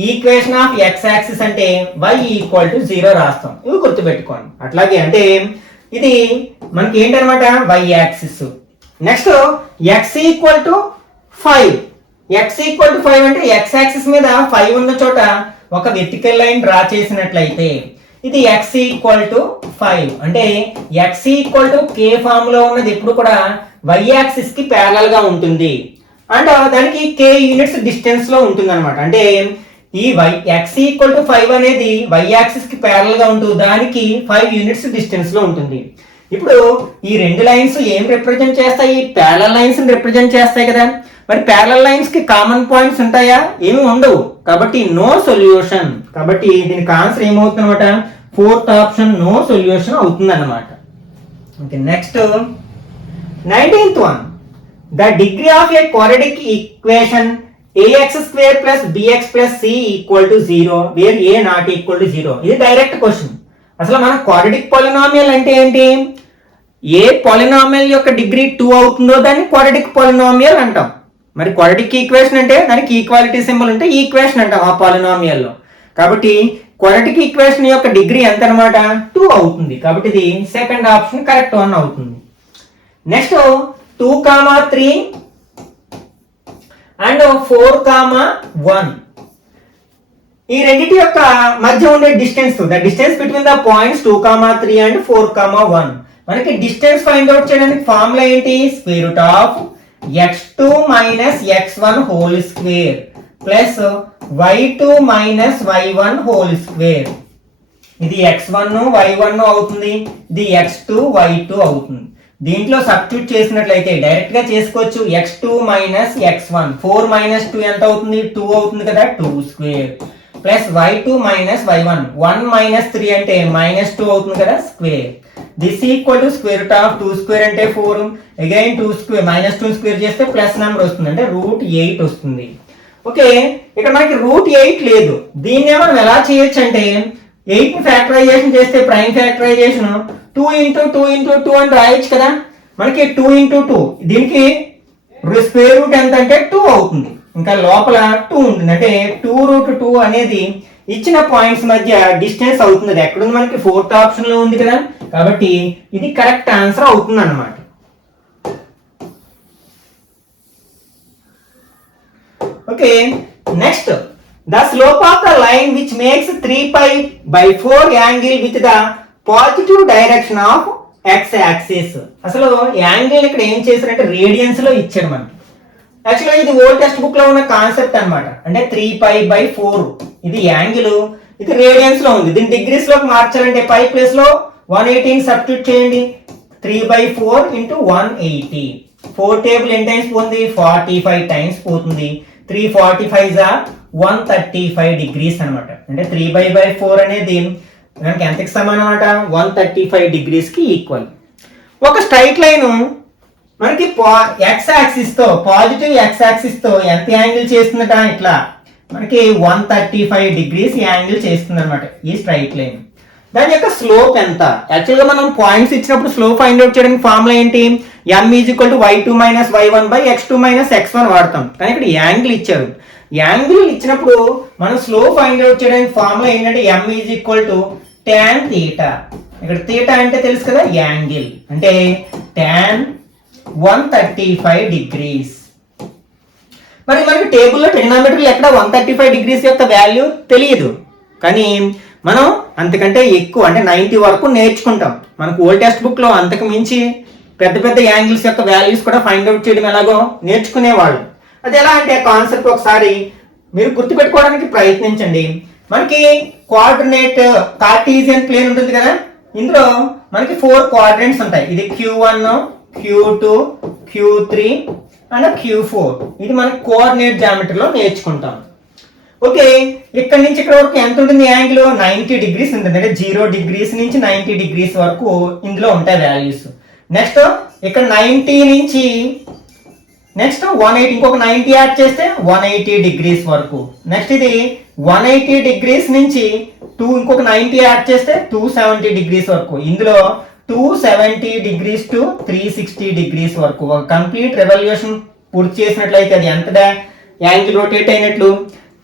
equation of x axis అంటే y ఈక్వల్ టు 0 రాస్తాం. ఇవి గుర్తుపెట్టుకోండి. అట్లాగే అంటే ఇది మనకి ఏంటనమాట y axis. Next x equal to 5. x equal to 5 అంటే x యాక్సిస్ మీద 5 ఉన్న చోట ఒక వెర్టికల్ లైన్ డ్రా చేసినట్లయితే ఇది x ఈక్వల్ టు 5 అంటే x equal to k form లో ఉన్నది ఎప్పుడు కూడా y యాక్సిస్ కి ప్యారలల్ గా ఉంటుంది. అండ్ దానికి k యూనిట్స్ డిస్టెన్స్ లో ఉంటుంది అనమాట. అంటే ఈ x ఈక్వల్ టు 5 అనేది y యాక్సిస్ కి ప్యారలల్ గా ఉంటూ దానికి 5 యూనిట్స్ డిస్టెన్స్ లో ఉంటుంది. ఇప్పుడు ఈ రెండు లైన్స్ ఏం రిప్రజెంట్ చేస్తాయి, ప్యారలల్ లైన్స్ ని రిప్రజెంట్ చేస్తాయి కదా. మరి ప్యారలల్ లైన్స్ కి కామన్ పాయింట్స్ ఉంటాయా, ఏమి ఉండవు, కాబట్టి నో సొల్యూషన్. కాబట్టి దీనికి ఆన్సర్ ఏమవుతుంది అనమాట 4th ఆప్షన్ నో సొల్యూషన్ అవుతుంది అనమాట. Okay, next 19th one. The degree of a quadratic equation ax² plus bx plus c equal to 0 where a not equal to 0. ఇది డైరెక్ట్ క్వశ్చన్. అసలు మన quadratic polynomial అంటే ఏంటి, ఏ polynomial యొక్క degree 2 అవుతుందో దాన్ని క్వాడ్రాటిక్ పాలినామియల్ అంటాం. మరి క్వాడ్రాటిక్ ఈక్వేషన్ అంటే దానికి ఈక్వాలిటీ సింబల్ ఉంటే ఈక్వేషన్ అంటాం ఆ పాలినామియల్ లో. కాబట్టి క్వాడ్రాటిక్ ఈక్వేషన్ యొక్క డిగ్రీ ఎంత అనమాట 2 అవుతుంది. కాబట్టి ఇది సెకండ్ ఆప్షన్ కరెక్ట్ వన్ అవుతుంది. Next 2, 3 and 4, 1. ఈ రెండింటి యొక్క మధ్య ఉండే distance, the distance between the points 2, 3 and 4, 1. మనకి డిస్టెన్స్ ఫైండ్ అవుట్ చేయడానికి ఫార్ములా ఏంటి, square root of x2 minus x1 whole square plus y2 minus y1 whole square. ఇది x1 y1 అవుతుంది, ఇది x2 y2 అవుతుంది. దీంట్లో సబ్స్టిట్యూట్ చేసినట్లయితే డైరెక్ట్ గా చేసుకోవచ్చు. x2 మైనస్ x1 4 మైనస్ 2 ఎంత అవుతుంది 2 అవుతుంది కదా, 2 square plus y2 minus y1 1 minus 3 అంటే మైనస్ 2 అవుతుంది కదా, square. This equal to square root of 2 square అంటే 4, అగైన్ 2 స్క్వేర్ మైనస్ 2 స్క్వేర్ చేస్తే ప్లస్ నెంబర్ వస్తుంది అంటే √8 వస్తుంది. ఓకే, ఇక్కడ మనకి √8 లేదు. దీన్నే మనం ఎలా చేయొచ్చు అంటే 8 ని ఫ్యాక్టరైజేషన్ చేస్తే ప్రైమ్ ఫ్యాక్టరైజేషన్ 2 ఇంటూ 2 ఇంటూ 2 అని రాయొచ్చు కదా. మనకి 2 ఇంటూ 2 దీనికి స్క్వేర్ రూట్ ఎంత అంటే 2 అవుతుంది. ఇంకా లోపల 2 ఉంటుంది అంటే 2√2 అనేది ఇచ్చిన పాయింట్స్ మధ్య డిస్టెన్స్ అవుతుంది. ఎక్కడ ఉంది మనకి 4th ఆప్షన్ లో ఉంది కదా, కాబట్టి ఇది కరెక్ట్ ఆన్సర్ అవుతుంది అన్నమాట. Okay, next the slope of the line which makes 3π/4 angle with the positive direction of x axis. అసలు యాంగిల్ ఇక్కడ ఏం చేశారంటే రేడియన్స్ లో ఇచ్చాడు మనకి. యాక్చువల్గా ఇది ఓల్డ్ టెక్స్ట్ బుక్ లో ఉన్న కాన్సెప్ట్ అన్నమాట. అంటే 3π/4 ఇది యాంగిల్, ఇది రేడియన్స్ లో ఉంది. దీని డిగ్రీస్ లోకి మార్చాలంటే π ప్లేస్ లో 180 సబ్స్టిట్యూట్ చేయండి. 3/4 ఇంటూ 180. 4 టేబుల్ ఎన్ని టైమ్స్ పోతుంది 45 టైమ్స్ పోతుంది. 345 135 డిగ్రీస్ అనమాట. అంటే 3π/4 అనేది దానికి ఎంతకి సమానం అన్నమాట 135 డిగ్రీస్కి ఈక్వల్. ఒక స్ట్రైట్ లైన్ మనకి ఎక్స్ యాక్సిస్తో పాజిటివ్ ఎక్స్ యాక్సిస్తో ఎంత యాంగిల్ చేస్తుందట, ఇట్లా మనకి 135 డిగ్రీస్ యాంగిల్ చేస్తుంది అనమాట ఈ స్ట్రైట్ లైన్. దాని యొక్క స్లోప్ ఎంత? యాక్చువల్గా మనం పాయింట్స్ ఇచ్చినప్పుడు స్లోప్ ఫైండ్ అవుట్ చేయడానికి ఫార్ములా ఏంటి? m = y2 - y1 / x2 - x1 వాడతాం. కానీ ఇక్కడ యాంగిల్ ఇచ్చారు. యాంగిల్ ఇచ్చినప్పుడు మనం స్లోప్ ఫైండ్ అవుట్ చేయడానికి ఫార్ములా ఏంటంటే m = tan θ. ఇక్కడ θ అంటే తెలుసు కదా, యాంగిల్ అంటే tan 135 డిగ్రీస్. మరి మనకి టేబుల్లో ట్రిగ్నోమెట్రీలో ఎక్కడ 135 డిగ్రీస్ యొక్క వాల్యూ తెలియదు, కానీ మనం అంతకంటే ఎక్కువ అంటే 90 వరకు నేర్చుకుంటాం. మనకు ఓల్డ్ టెక్స్ట్ బుక్లో అంతకు మించి పెద్ద పెద్ద యాంగిల్స్ యొక్క వాల్యూస్ కూడా ఫైండ్ అవుట్ చేయడం ఎలాగో నేర్చుకునేవాళ్ళు. అది ఎలా అంటే కాన్సెప్ట్ ఒకసారి మీరు గుర్తుపెట్టుకోవడానికి ప్రయత్నించండి. మనకి కోఆర్డినేట్ కార్టీజియన్ ప్లేన్ ఉంటుంది కదా, ఇందులో మనకి 4 క్వాడ్రంట్స్ ఉంటాయి. ఇది Q1, Q2, Q3 and Q4. ఇది మనకి కోఆర్డినేట్ జామెట్రీలో నేర్చుకుంటాం. ఓకే, ఇక్కడ నుంచి ఇక్కడ వరకు ఎంత ఉంటుంది యాంగిల్? 90 డిగ్రీస్ ఉంటుంది. అంటే 0 డిగ్రీస్ నుంచి 90 డిగ్రీస్ వరకు ఇందులో ఉంటాయి వాల్యూస్. నెక్స్ట్ ఇక్కడ 90 నుంచి నెక్స్ట్ 180, ఇంకొక 90 యాడ్ చేస్తే 180 డిగ్రీస్ వరకు. నెక్స్ట్ ఇది 180 డిగ్రీస్ నుంచి ఇంకొక 90 యాడ్ చేస్తే 270 డిగ్రీస్ వరకు. ఇందులో 270 డిగ్రీస్ టు 360 డిగ్రీస్ వరకు ఒక కంప్లీట్ రెవల్యూషన్ పూర్తి చేసినట్లయితే అది ఎంత యాంగిల్ రొటేట్ అయినట్లు?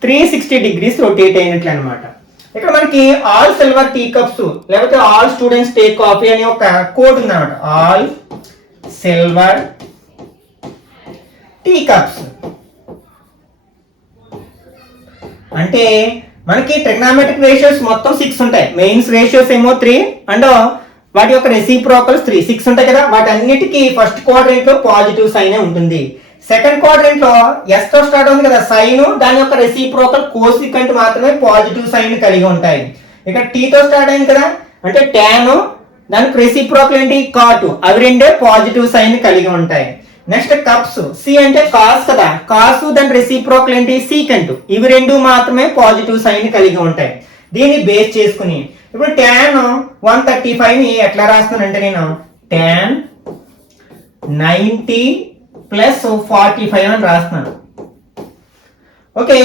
360 డిగ్రీస్ రొటేట్ అయినట్లు అనమాట. ఇక్కడ మనకి ఆల్ సిల్వర్ టీ కప్స్ లేకపోతే ఆల్ స్టూడెంట్స్ టేక్ కాఫీ అనే ఒక కోడ్ ఉంది అనమాట. ఆల్ సిల్వర్ టీ కప్స్ అంటే మనకి ట్రిగ్నోమెట్రిక్ రేషియోస్ మొత్తం 6 ఉంటాయి. మెయిన్స్ రేషియోస్ ఏమో 3 అండ్ వాటి యొక్క రెసిప్రోకల్స్ 3, 6 ఉంటాయి కదా. వాటన్నిటికీ ఫస్ట్ క్వాడ్రంట్ లో పాజిటివ్ సైన్ ఉంటుంది. సెకండ్ క్వాడ్రంట్ లో ఎస్ తో స్టార్ట్ ఉంది కదా సైన్, దాని యొక్క రెసిప్రోకల్ కోసికంట్ మాత్రమే పాజిటివ్ సైన్ కలిగి ఉంటాయి. ఇక్కడ టీ తో స్టార్ట్ అయింది కదా, అంటే టాన్, దానికి రెసిప్రోకల్ ఏంటి? కాట్. అవి రెండే పాజిటివ్ సైన్ కలిగి ఉంటాయి. నెక్స్ట్ కప్స్, సి అంటే కాస్ కదా, కాసు దాని రెసిప్రోకల్ ఏంటి? సీకంట్. ఇవి రెండు మాత్రమే పాజిటివ్ సైన్ కలిగి ఉంటాయి. దీన్ని బేస్ చేసుకుని ఇప్పుడు tan 135 ని ఎట్లా రాస్తున్నానంటే నేను tan 90 + 45 అని రాస్తున్నాను. ఓకే,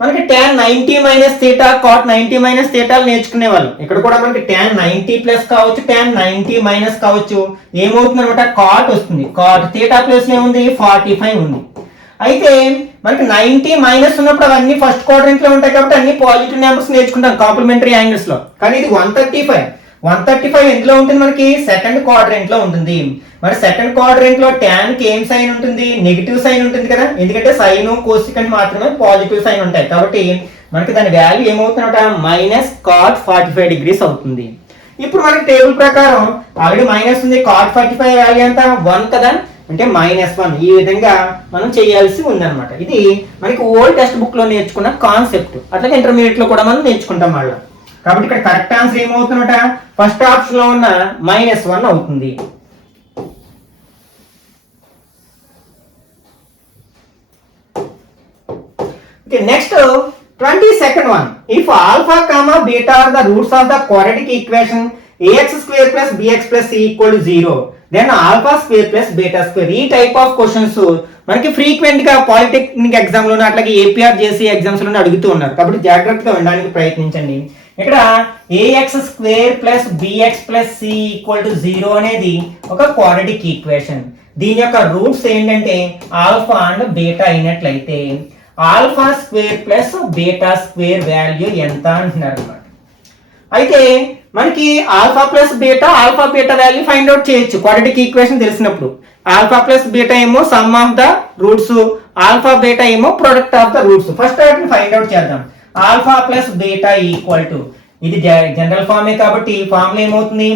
మనకి tan 90 - θ, cot 90 - θ నేర్చుకునే వాళ్ళు. ఇక్కడ కూడా మనకి tan 90+ కావచ్చు, tan 90- కావచ్చు. ఏమవుతుంది అనమాట? cot వస్తుంది. cot θ ప్లేస్ ఏముంది? 45 ఉంది. అయితే మనకి 90- ఉన్నప్పుడు అవన్నీ ఫస్ట్ క్వాడ్రంట్ లో ఉంటాయి కాబట్టి అన్ని పాజిటివ్ నెంబర్స్ నేర్చుకుంటాం కాంప్లిమెంటరీ యాంగిల్స్ లో. కానీ ఇది 135 ఎందులో ఉంటుంది? మనకి సెకండ్ క్వాడ్రంట్ లో ఉంటుంది. మరి సెకండ్ క్వాడ్రంట్ లో tan కి ఏం సైన్ ఉంటుంది? నెగిటివ్ సైన్ ఉంటుంది కదా, ఎందుకంటే సైన్ కోసికంట్ మాత్రమే పాజిటివ్ సైన్ ఉంటాయి. కాబట్టి మనకి దాని వాల్యూ ఏమవుతుందట? -cot 45 డిగ్రీస్ అవుతుంది. ఇప్పుడు మనకి టేబుల్ ప్రకారం ఆల్రెడీ మైనస్ ఉంది. cot 45 వాల్యూ ఎంత? 1 కదా, అంటే -1. ఈ విధంగా మనం చేయాల్సి ఉందన్నమాట. ఇది మనకి ఓల్డ్ టెక్స్ట్ బుక్ లో నేర్చుకున్న కాన్సెప్ట్. అట్లాగే ఇంటర్మీడియట్ లో కూడా మనం నేర్చుకుంటాం మళ్ళీ. కాబట్టి ఇక్కడ కరెక్ట్ ఆన్సర్ ఏమవుతుందట? ఫస్ట్ ఆప్షన్ లో ఉన్న -1 అవుతుంది. Okay, next 22nd one. If alpha comma beta are the roots of the quadratic equation ax² + bx + c = 0, then alpha square plus beta square. ఈ టైప్ ఆఫ్ క్వశ్చన్స్ మనకి frequent గా polytechnic exam లోనే అట్లాగే APR జేసీ exams లోనే అడుగుతూ ఉన్నారు. కాబట్టి జాగ్రత్తగా ఉండడానికి ప్రయత్నించండి. ఇక్కడ ax² + bx + c = 0 అనేది ఒక క్వాడ్రాటిక్ ఈక్వేషన్. దీని యొక్క రూట్స్ ఏంటంటే ఆల్ఫా అండ్ బీటా అయినట్లయితే α² + β² వాల్యూ ఎంత అంటున్నారు అన్నమాట. అయితే మనకి alpha plus beta value find out చేయొచ్చు క్వాడ్రాటిక్ ఈక్వేషన్ తెలిసినప్పుడు. ఆల్ఫా ప్లస్ బీటా ఏమో sum of the roots, alpha beta ఏమో product of the roots. First వాటిని ఫైండ్ అవుట్ చేద్దాం. ఆల్ఫా ప్లస్ బీటా = ఇది జనరల్ ఫార్మే కాబట్టి ఫార్ములా ఏమవుతుంది?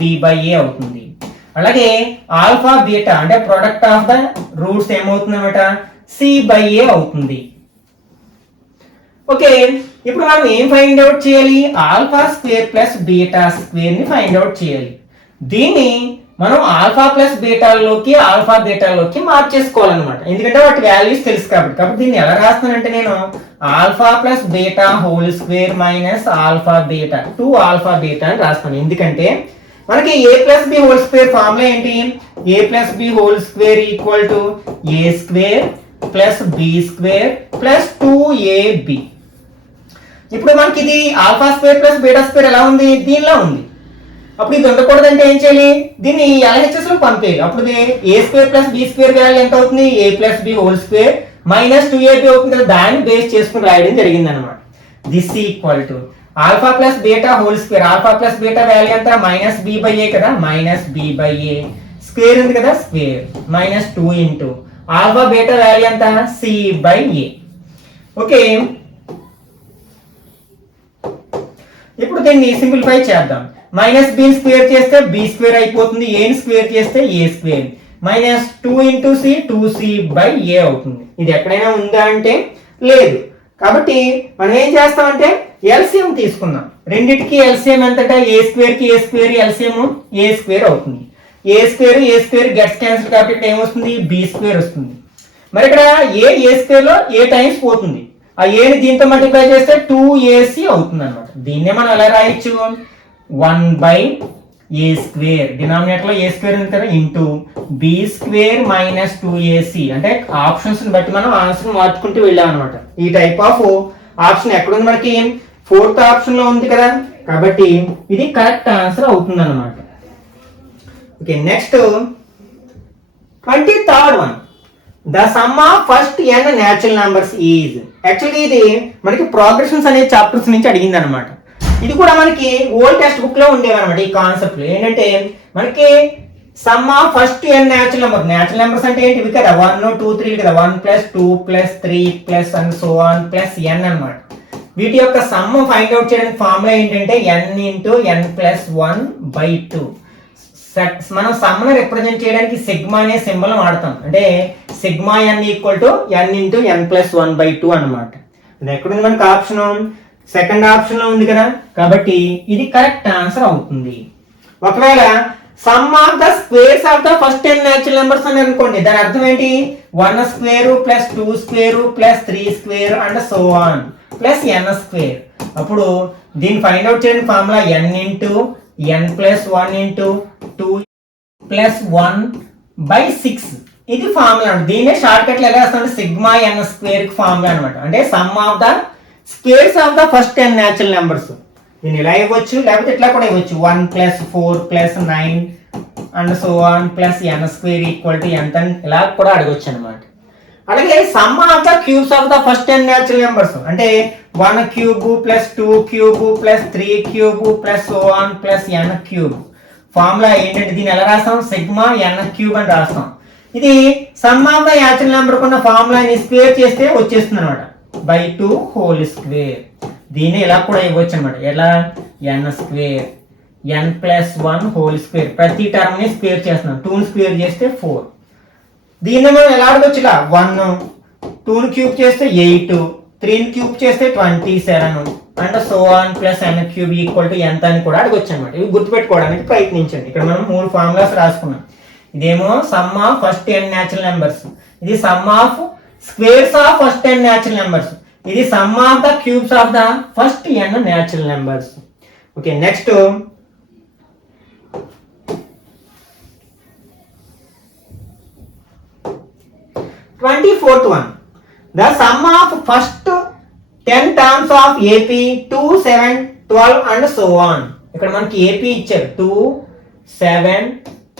-b/a అవుతుంది. అలాగే ఆల్ఫా బీటా అంటే ప్రొడక్ట్ ఆఫ్ ద రూట్స్ ఏమవుతుంది అన్నమాట? c/a అవుతుంది. ఓకే, ఇప్పుడు మనం ఏం ఫైండ్ అవుట్ చేయాలి? α² + β² ని ఫైండ్ అవుట్ చేయాలి. దీన్ని మనం ఆల్ఫా ప్లస్ బీటాల్లోకి ఆల్ఫా బీటాల్లోకి మార్చేసుకోవాలన్నమాట. ఎందుకంటే వాటి వాల్యూస్ తెలుసు కాబట్టి దీన్ని ఎలా రాస్తానంటే నేను alpha plus beta whole square minus alpha beta 2 alpha beta అని రాస్తాను. ఎందుకంటే మనకి a plus b whole square formula ఏంటి? A plus b whole square equal to a square plus b square plus 2ab. ఇప్పుడు మనకి ఇది alpha square plus beta square ఎలా ఉంది? దీనిలో ఉంది. అప్పుడు ఇది ఉండకూడదంటే ఏం చేయాలి? దీన్ని LHS లో పంపేయాలి. అప్పుడు a square plus b square value ఎంత అవుతుంది? A plus b whole square minus 2ab అవుతుంది కదా, దాన్ని బేస్ చేసుకుని రాయడం జరిగింది అనమాట. This equal to alpha plus beta whole square, alpha plus beta value ఎంత? మైనస్ బి బై ఏ కదా, minus b by a square ఉంది కదా, square minus 2 into alpha beta value ఎంత? C by a. ఓకే, ఇప్పుడు దీన్ని simplify చేద్దాం. Minus B square చేస్తే b square అయిపోతుంది, ఏని స్క్వేర్ చేస్తే a square, minus 2 into c 2c by a అవుతుంది. ఇది ఎక్కడైనా ఉందా అంటే లేదు. కాబట్టి మనం ఏం చేస్తామంటే ఎల్సిఎం తీసుకుందాం. రెండిటికి ఎల్సిఎం ఎంతట? ఏ స్క్వేర్ కి ఏ స్క్వేర్ ఎల్సిఎం ఏ స్క్వేర్ అవుతుంది. ఏ స్క్వేర్ గెట్స్ క్యాన్సిల్ కాబట్టి ఏమొస్తుంది? బి స్క్వేర్ వస్తుంది. మరి ఇక్కడ ఏ స్క్వేర్ లో ఏ టైమ్స్ పోతుంది, ఆ ఏని దీంతో మల్టిప్లై చేస్తే 2ac అవుతుంది అనమాట. దీన్నే మనం ఎలా రాయొచ్చు? 1 బై ఏ స్క్వేర్, డినామినేటర్ లో ఏ స్క్వేర్ ఉంది కదా, into B square minus 2ac. అంటే ఆప్షన్స్ బట్టి మనం ఆన్సర్ మార్చుకుంటూ వెళ్ళాం అనమాట. ఈ టైప్ ఆఫ్ ఆప్షన్ ఎక్కడుంది? మనకి 4th ఆప్షన్ లో ఉంది కదా, కాబట్టి ఇది కరెక్ట్ ఆన్సర్ అవుతుంది అనమాట. Okay, next 23rd one. The sum of first n natural numbers is. Actually ఇది మనకి ప్రోగ్రెషన్స్ అనే చాప్టర్స్ నుంచి అడిగింది అనమాట. ఇది కూడా మనకి ఓల్డ్ టెక్స్ట్ బుక్ లో ఉండేవన్నమాట. ఈ కాన్సెప్ట్ ఏంటంటే మనకి some of first n natural numbers అంటే ఏంటి? ఇవి కదా 1 2 3 కదా, 1 plus 2 plus 3 plus and so on plus n అన్నమాట. వీటి యొక్క సమ్ ఫైండ్ అవుట్ చేయడానికి ఫార్ములా ఏంటంటే n into n plus 1 by 2. మనం సమ్ ను రిప్రజెంట్ చేయడానికి సిగ్మా అనే సింబల్ వాడతాం. అంటే sigma n equal to n into n plus 1 by 2 అనమాట. ఇది ఎక్కడుంది మనకి? ఆప్షన్ సెకండ్ ఆప్షన్ లో ఉంది కదా, కాబట్టి ఇది కరెక్ట్ ఆన్సర్ అవుతుంది. ఒకవేళ some of the squares of the first 10 natural numbers అని అనుకోండి, దాని అర్థం ఏంటి? 1 square plus 2 square plus 3 square and so on plus n square. అప్పుడు దీన్ని ఫైండ్ అవుట్ చేయడానికి formula n into n plus 1 into 2 plus 1 by 6. ఇది ఫార్ములా. దీన్నే షార్ట్ కట్ లో ఎలా రాస్తామంటే సిగ్మా n స్క్వేర్ కి ఫార్ములా అనమాట. అంటే some of the squares of the first 10 natural numbers. దీన్ని ఇలా ఇవ్వచ్చు, లేకపోతే ఇట్లా కూడా ఇవ్వచ్చు. 1 plus 4 plus 9 and so on plus n square equal to ఎంత, ఇలా కూడా అడగొచ్చు అనమాట. అలాగే some of the cubes of the first 10 natural numbers అంటే 1 cube plus 2 cube plus 3 cube plus so on plus n cube. Formula ఏంటంటే దీన్ని ఎలా రాస్తాం? సిగ్మా n క్యూబ్ అని రాస్తాం. ఇది sum of the natural number కున్న ఫార్ములాని స్క్వేర్ చేస్తే వచ్చేస్తుంది అనమాట, బై 2 హోల్ స్క్వేర్. దీన్ని ఇలా కూడా ఇవ్వచ్చు అనమాట. ఎలా? n square n plus 1 whole square. ప్రతి టర్మ్ ని స్క్వేర్ చేస్తున్నాం. 2 స్క్వేర్ చేస్తే 4. దీన్ని మనం ఎలా అడగొచ్చు? ఇలా 1 2 క్యూబ్ చేస్తే 8, 3 క్యూబ్ చేస్తే 27 and so on plus n cube equal to ఎంత అని కూడా అడగొచ్చు అనమాట. ఇవి గుర్తుపెట్టుకోవడానికి ప్రయత్నించండి. ఇక్కడ మనం 3 ఫార్ములాస్ రాసుకున్నాం. ఇదేమో sum of first 10 natural numbers, ఇది sum of squares of first 10 natural numbers, ఇది sum of the cubes of the first n natural numbers. Okay, next 24th one. The sum of first 10 terms of AP 2 7 12 and so on. ఇక్కడ మనకి AP ఇచ్చారు 2 7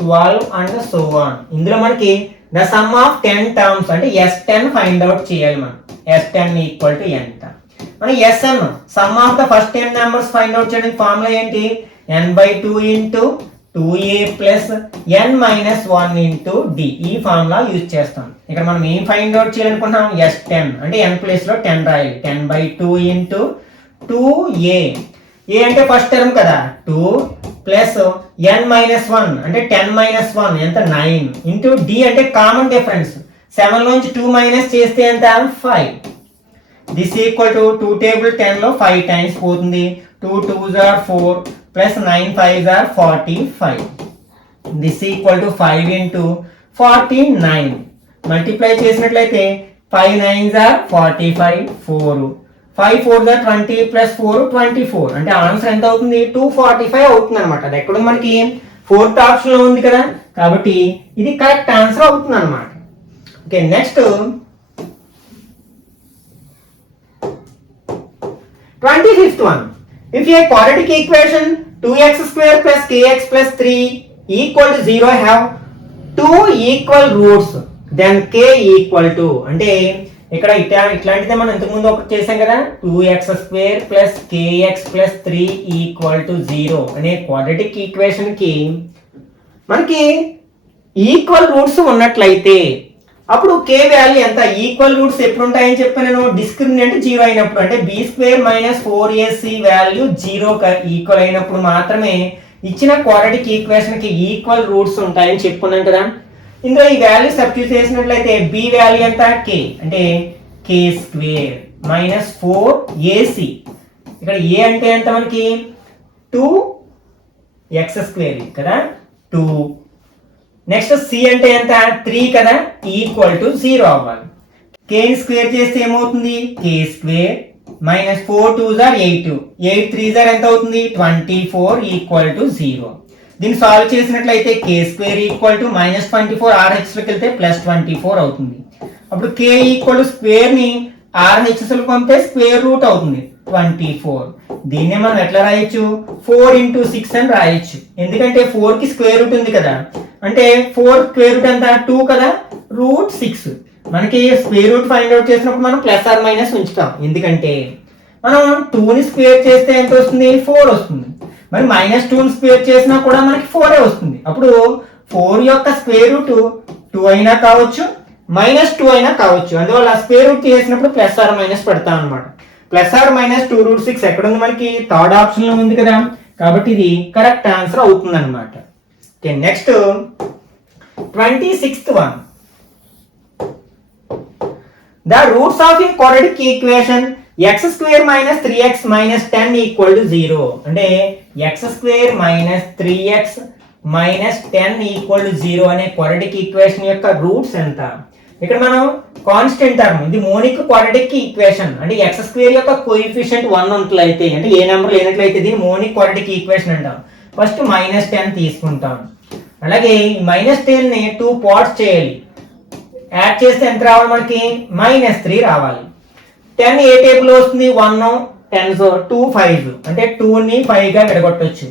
12 and so on. ఇందులో మనకి the sum of 10 terms అంటే S10 find out చేయాలి. మనం S10 equal to ఎంత? మనం Sn some of the first 10 numbers find out చేయడానికి ఫార్ములా ఏంటి? n by 2 into 2a plus n minus 1 into d. ఈ ఫార్ములా యూజ్ చేస్తాం. ఇక్కడ మనం ఏం ఫైండ్ అవుట్ చేయాలనుకుంటున్నాం? S10 అంటే n ప్లేస్ లో 10 రాయాలి. 10 బై 2 ఇంటూ 2a. ఏ అంటే ఫస్ట్ టర్మ్ కదా, 2 ప్లస్ n మైనస్ 1 అంటే 10 మైనస్ 1 ఎంత? 9 ఇంటూ d అంటే కామన్ డిఫరెన్స్. 7 లోంచి 2 మైనస్ చేస్తే ఎంత? 5. దిస్ ఈక్వల్ టు 2 టేబుల్ 10 లో 5 టైమ్స్ పోతుంది. 2 2s are 4 plus 9 5s are 45. This equal to 5 into 49 multiply చేసినట్లయితే 5 9s are 45 4 5 4s are 20 plus 4 24 అంటే ఆన్సర్ ఎంత అవుతుంది 245 అవుతుంది అనమాట. అది ఎక్కడ మనకి ఫోర్త్ ఆప్షన్ లో ఉంది కదా, కాబట్టి ఇది కరెక్ట్ ఆన్సర్ అవుతుంది అనమాట. Okay, next 25th one. If a quadratic equation 2x square plus kx plus 3 equal to 0 have two equal roots, then k equal to అంటే ఇక్కడ ఇట్లాంటిదే మనం ఇంతకుముందు ఒకటి చేసాం కదా, 2x square plus kx plus 3 equal to 0 అనే క్వాడ్రాటిక్ ఈక్వేషన్ కి మనకి ఈక్వల్ రూట్స్ ఉన్నట్లయితే అప్పుడు k వాల్యూ ఎంత, ఈక్వల్ రూట్స్ ఎప్పుడు ఉంటాయని చెప్పి నేను డిస్క్రిమినెంట్ 0 అయినప్పుడు, అంటే b² - 4ac వాల్యూ 0 ఈక్వల్ అయినప్పుడు మాత్రమే ఇచ్చిన క్వాడ్రాటిక్ ఈక్వేషన్ కి ఈక్వల్ రూట్స్ ఉంటాయని చెప్పుకున్నాం కదా. ఇందులో ఈ వాల్యూ సబ్స్టిట్యూట్ చేసినట్లయితే b వాల్యూ ఎంత k, అంటే k² - 4ac. ఇక్కడ a అంటే ఎంత మనకి 2x² కదా 2. నెక్స్ట్ c అంటే ఎంత 3 కదా, ఈక్వల్ టు 0 అవ్వాలి. k ని స్క్వేర్ చేస్తే ఏమవుతుంది k² - 4 2s are 8 8 3s are ఎంత అవుతుంది 24 ఈక్వల్ టు 0. దీన్ని సాల్వ్ చేసినట్లయితే k² ఈక్వల్ టు -24 RHS లోకి వెళ్తే +24 అవుతుంది. అప్పుడు k ఈక్వల్ టు స్క్వేర్ ని RHS లోకి పంపితే స్క్వేర్ రూట్ అవుతుంది 24. దీన్నే మనం ఎట్లా రాయొచ్చు 4 ఇంటూ 6 అని రాయొచ్చు, ఎందుకంటే 4 కి స్క్వేర్ రూట్ ఉంది కదా, అంటే 4 స్క్వేర్ రూట్ ఎంత 2 కదా, రూట్ 6. మనకి స్క్వేర్ రూట్ ఫైండ్ అవుట్ చేసినప్పుడు మనం ప్లస్ ఆర్ మైనస్ ఉంచుతాం, ఎందుకంటే మనం 2 ని స్క్వేర్ చేస్తే ఎంత వస్తుంది 4 వస్తుంది. మరి -2 ని స్క్వేర్ చేసినా కూడా మనకి 4 వస్తుంది. అప్పుడు 4 యొక్క స్క్వేర్ రూట్ 2 అయినా కావచ్చు -2 అయినా కావచ్చు, అందువల్ల స్క్వేర్ రూట్ చేసినప్పుడు ప్లస్ ఆర్ మైనస్ పెడతాం అనమాట. +/- 2√6 ఎక్కడ ఉంది మనకి థర్డ్ ఆప్షన్ లో ఉంది కదా, కాబట్టి ఇది కరెక్ట్ ఆన్సర్ అవుతుంది అనమాట. Okay, next 26th one. The roots of a quadratic equation x² - 3x - 10 equal to 0 అంటే x² - 3x - 10 ఈక్వల్ టు 0 అనే క్వాడ్రాటిక్ ఈక్వేషన్ యొక్క రూట్స్ ఎంత. ఇక్కడ మనం కాన్స్టెంట్ టర్మ్, ఇది మోనిక్ క్వాడ్రాటిక్ ఈక్వేషన్, అంటే x² యొక్క కోఎఫిషియంట్ 1 ఉన్నట్లయితే, అంటే ఏ నెంబర్ లేనట్లయితే దీన్ని మోనిక్ క్వాడ్రాటిక్ ఈక్వేషన్ అంటాం. ఫస్ట్ -10 తీసుకుంటాం, అలాగే -10 ని 2 పార్ట్స్ చేయాలి, యాడ్ చేస్తే ఎంత రావాలి మనకి -3 రావాలి. 10 ఏ టేబుల్ లో వస్తుంది 1 10 2 5 అంటే 2 ని 5 గా విడగొట్టొచ్చు.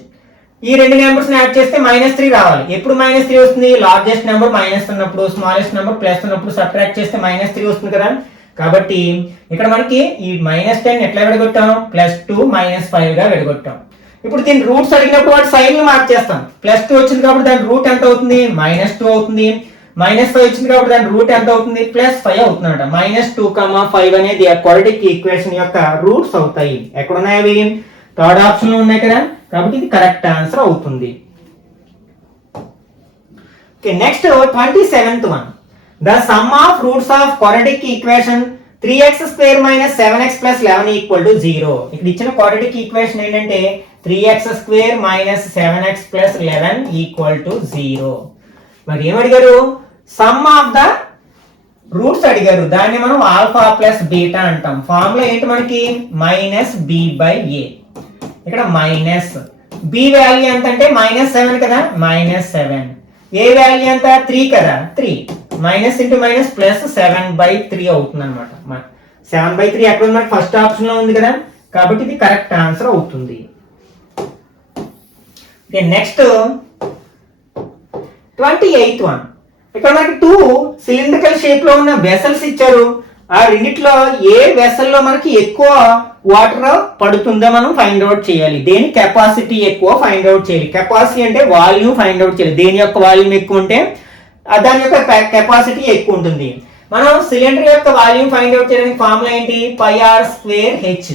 ఈ రెండు నెంబర్స్ ని యాడ్ చేస్తే -3 రావాలి. ఎప్పుడు -3 వస్తుంది లార్జెస్ట్ నెంబర్ మైనస్ ఉన్నప్పుడు, స్మాలెస్ట్ నెంబర్ ప్లస్ ఉన్నప్పుడు సబ్ట్రాక్ట్ చేస్తే -3 వస్తుంది కదా. కాబట్టి ఇక్కడ మనకి ఈ -10 ఎట్లా విడగొట్టాం +2 -5 గా విడగొట్టాం. ఇప్పుడు దీని రూట్స్ అడిగినప్పుడు వాటి సైన్ ని మార్చేస్తాం. +2 వచ్చింది కాబట్టి దాని రూట్ ఎంత అవుతుంది -2 అవుతుంది. -5 వచ్చింది కాబట్టి దాని రూట్ ఎంత అవుతుంది +5 అవుతుంది అనమాట. -2, 5 అనేది క్వాడ్రాటిక్ ఈక్వేషన్ యొక్క రూట్స్ అవుతాయి. ఎక్కడ ఉన్నాయి అవి థర్డ్ ఆప్షన్ లో ఉన్నాయి కదా, కాబట్టి ఇది కరెక్ట్ ఆన్సర్ అవుతుంది. Okay, next 27th one. The sum of roots of quadratic equation 3x² - 7x + 11 equal to 0. ఇక్కడ ఇచ్చిన క్వాడ్రాటిక్ ఈక్వేషన్ ఏంటంటే 3x² - 7x + 11 ఈక్వల్ టు 0. మరి ఏం అడిగారు సమ్ ఆఫ్ ద రూట్స్ అడిగారు, దాన్ని మనం ఆల్ఫా ప్లస్ బీటా అంటాం. ఫార్ములా ఏంటి మనకి -b/a. ఇక్కడ మైనస్ b వాల్యూ ఎంత అంటే -7 కదా, -7. a వాల్యూ ఎంత 3 కదా, 3. మైనస్ ఇంటూ మైనస్ ప్లస్ 7/3 అవుతుంది అనమాట. 7/3 ఎక్కడ ఉంది మనకి ఫస్ట్ ఆప్షన్ లో ఉంది కదా, కాబట్టి ఇది కరెక్ట్ ఆన్సర్ అవుతుంది. Okay, next 28th one. ఇక్కడ మనకి 2 సిలిండ్రికల్ షేప్ లో ఉన్న వెసల్స్ ఇచ్చారు. ఆ రెండిట్లో ఏ వెసల్ లో మనకి ఎక్కువ వాటర్ పడుతుందో మనం ఫైండ్ అవుట్ చేయాలి. దేని కెపాసిటీ ఎక్కువ ఫైండ్ అవుట్ చేయాలి. కెపాసిటీ అంటే వాల్యూమ్ ఫైండ్ అవుట్ చేయాలి. దేని యొక్క వాల్యూమ్ ఎక్కువ ఉంటే దాని యొక్క కెపాసిటీ ఎక్కువ ఉంటుంది. మనం సిలిండర్ యొక్క వాల్యూమ్ ఫైండ్ అవుట్ చేయడానికి ఫార్ములా ఏంటి πr²h.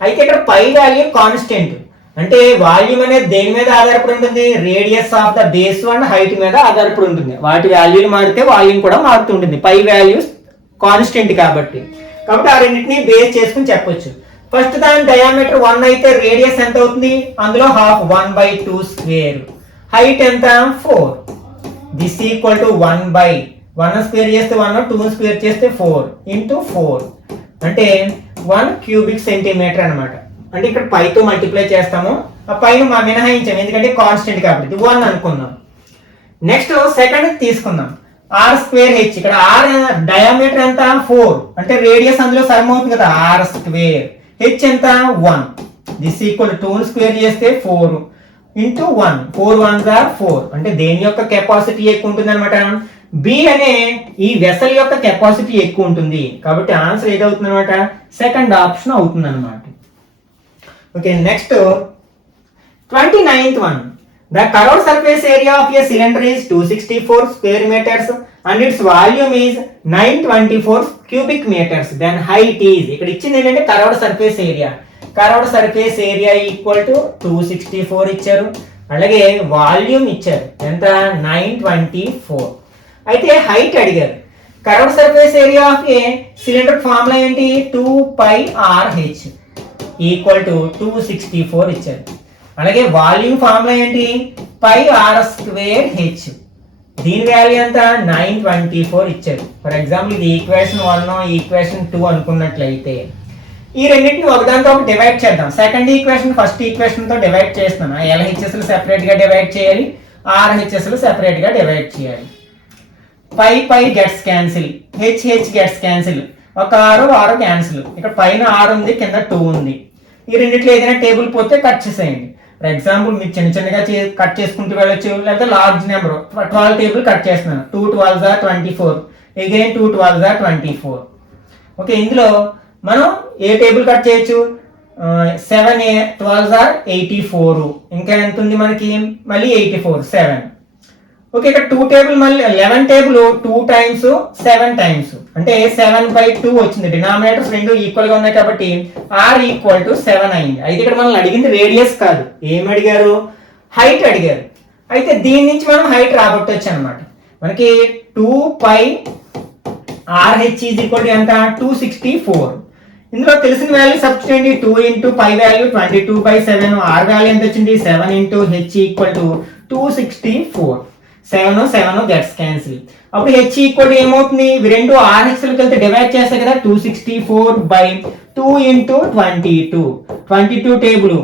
అయితే ఇక్కడ పై వాల్యూ కాన్స్టెంట్, అంటే వాల్యూమ్ అనేది దేని మీద ఆధారపడి ఉంటుంది radius of the base and height మీద ఆధారపడి ఉంటుంది. వాటి వాల్యూలు మారితే వాల్యూమ్ కూడా మారుతుంటుంది. పై వాల్యూస్ కాన్స్టెంట్ కాబట్టి ఆ రెండింటిని బేస్ చేసుకుని చెప్పొచ్చు. ఫస్ట్ దాని డయామీటర్ 1 అయితే రేడియస్ ఎంత అవుతుంది, అందులో హాఫ్ 1/2 స్క్వేర్. హైట్ ఎంత 4. దిస్ ఈక్వల్ టు 1 స్క్వేర్ చేస్తే 1, 2 స్క్వేర్ చేస్తే 4 ఇంటూ 4 అంటే 1 క్యూబిక్ సెంటీమీటర్ అనమాట. అంటే ఇక్కడ పైతో మల్టిప్లై చేస్తాము, ఆ పైన మినహాయించాము ఎందుకంటే కాన్స్టెంట్ కాబట్టి 1 అనుకుందాం. నెక్స్ట్ సెకండ్ తీసుకుందాం ఆర్ స్క్వేర్ హెచ్. ఇక్కడ ఆర్ డయామీటర్ ఎంత 4 అంటే రేడియస్ అందులో సమ్ అవుతుంది కదా ఆర్ స్క్వేర్. హెచ్ ఎంత 1. దిస్ ఈక్వల్ 2 స్క్వేర్ చేస్తే 4 ఇంటూ 1 4 1s are 4 అంటే దేని యొక్క కెపాసిటీ ఎక్కువ ఉంటుంది అనమాట. బి అనే ఈ వెసల్ యొక్క కెపాసిటీ ఎక్కువ ఉంటుంది కాబట్టి ఆన్సర్ ఏదవుతుంది అనమాట సెకండ్ ఆప్షన్ అవుతుంది అనమాట. Okay next 29th one. The curved surface area of a cylinder is 264 square meters and its volume is 924 cubic meters. Then height is ఇక్కడ ఇచ్చింది ఏంటంటే curved surface area. Curved surface area equal to 264 ఇచ్చారు, అలాగే volume ఇచ్చారు ఎంత 924. అయితే height అడిగారు. Curved surface area of A cylinder formula ఏంటి 2πRh ఈక్వల్ టు 264 ఇచ్చారు. అలాగే వాల్యూమ్ ఫార్ములా ఏంటి πr²h. దీని వాల్యూ ఎంత 924 ఇచ్చారు. ఫర్ ఎగ్జాంపుల్ ఇది ఈక్వేషన్ 1 ఈక్వేషన్ 2 అనుకున్నట్లయితే ఈ రెండింటిని ఒకదానితో ఒకటి డివైడ్ చేద్దాం. సెకండ్ ఈక్వేషన్ ఫస్ట్ ఈక్వేషన్ తో డివైడ్ చేస్తున్నాను. LHSలు సెపరేట్ గా డివైడ్ చేయాలి, RHSలు సెపరేట్ గా డివైడ్ చేయాలి. Pi gets cancel, h gets cancel, ఒక ఆరు క్యాన్సిల్. ఇక్కడ పైన 6 ఉంది, కింద 2 ఉంది. ఈ రెండిట్లో ఏదైనా టేబుల్ పోతే కట్ చేసేయండి. ఫర్ ఎగ్జాంపుల్ మీరు చిన్నగా కట్ చేసుకుంటూ వెళ్ళొచ్చు, లేకపోతే లార్జ్ నెంబర్ 12 టేబుల్ కట్ చేస్తున్నాను. 2 12s are 24, again 2 12s are 24. Okay ఇందులో మనం ఏ టేబుల్ కట్ చేయొచ్చు 7 12s are 84, ఇంకా ఎంత ఉంది మనకి మళ్ళీ 84 7. ఓకే ఇక్కడ 2 టేబుల్ మళ్ళీ 11 టేబుల్ 2 టైమ్స్ 7 టైమ్స్ అంటే 7/2 వచ్చింది. డినామినేటర్స్ రెండు ఈక్వల్ గా ఉన్నాయి కాబట్టి r ఈక్వల్ టు 7 అయింది. అయితే ఇక్కడ మనల్ని అడిగింది రేడియస్ కాదు, ఏం అడిగారు హైట్ అడిగారు. అయితే దీని నుంచి మనం హైట్ రాబట్టొచ్చు అనమాట. మనకి 2πRh ఈక్వల్ టు ఎంత 264. ఇందులో తెలిసిన value substitute 2 into pi value 22/7, r value ఎంత వచ్చింది 7 into h equal to 264. 7 gets cancel. అప్పుడు h ఈక్వల్ ఏమవుతుంది ఇవి రెండు RHs లకు వెళ్తే డివైడ్ చేస్తాయి కదా 264/2 ఇంటూ 22 టేబుల్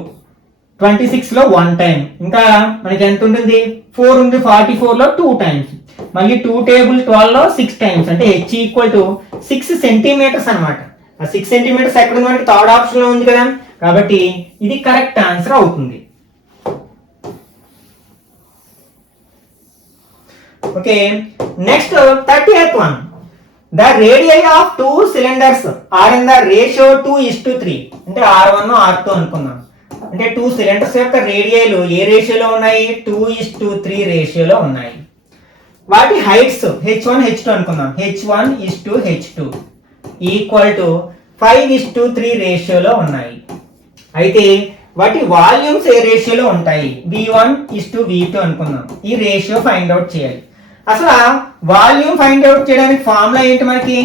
26 లో 1 టైం, ఇంకా మనకి ఎంత ఉంటుంది 4 ఉంది 44 లో 2 టైమ్స్, మళ్ళీ 2 టేబుల్ 12 లో 6 టైమ్స్ అంటే h ఈక్వల్ టు 6 సెంటీమీటర్స్ అనమాట. ఆ 6 సెంటీమీటర్స్ ఎక్కడ ఉంది మనకి థర్డ్ ఆప్షన్ లో ఉంది కదా, కాబట్టి ఇది కరెక్ట్ ఆన్సర్ అవుతుంది. Okay next 30th one. The radii of 2 cylinders are in the ratio 2:3 అంటే R1 R2 అనుకున్నాం. అంటే 2 సిలిండర్స్ యొక్క రేడియాలు ఏ రేషియోలో ఉన్నాయి 2:3 రేషియోలో ఉన్నాయి. వాటి హైట్స్ h1 h2 అనుకున్నాం. h1:h2 ఈక్వల్ టు 5:3 రేషియోలో ఉన్నాయి. అయితే వాటి వాల్యూమ్స్ ఏ రేషియోలో ఉంటాయి v1:v2 అనుకున్నాం. ఈ రేషియో ఫైండ్ అవుట్ చేయాలి. అసలు వాల్యూమ్ ఫైండ్ అవుట్ చేయడానికి ఫార్ములా ఏంటి మనకి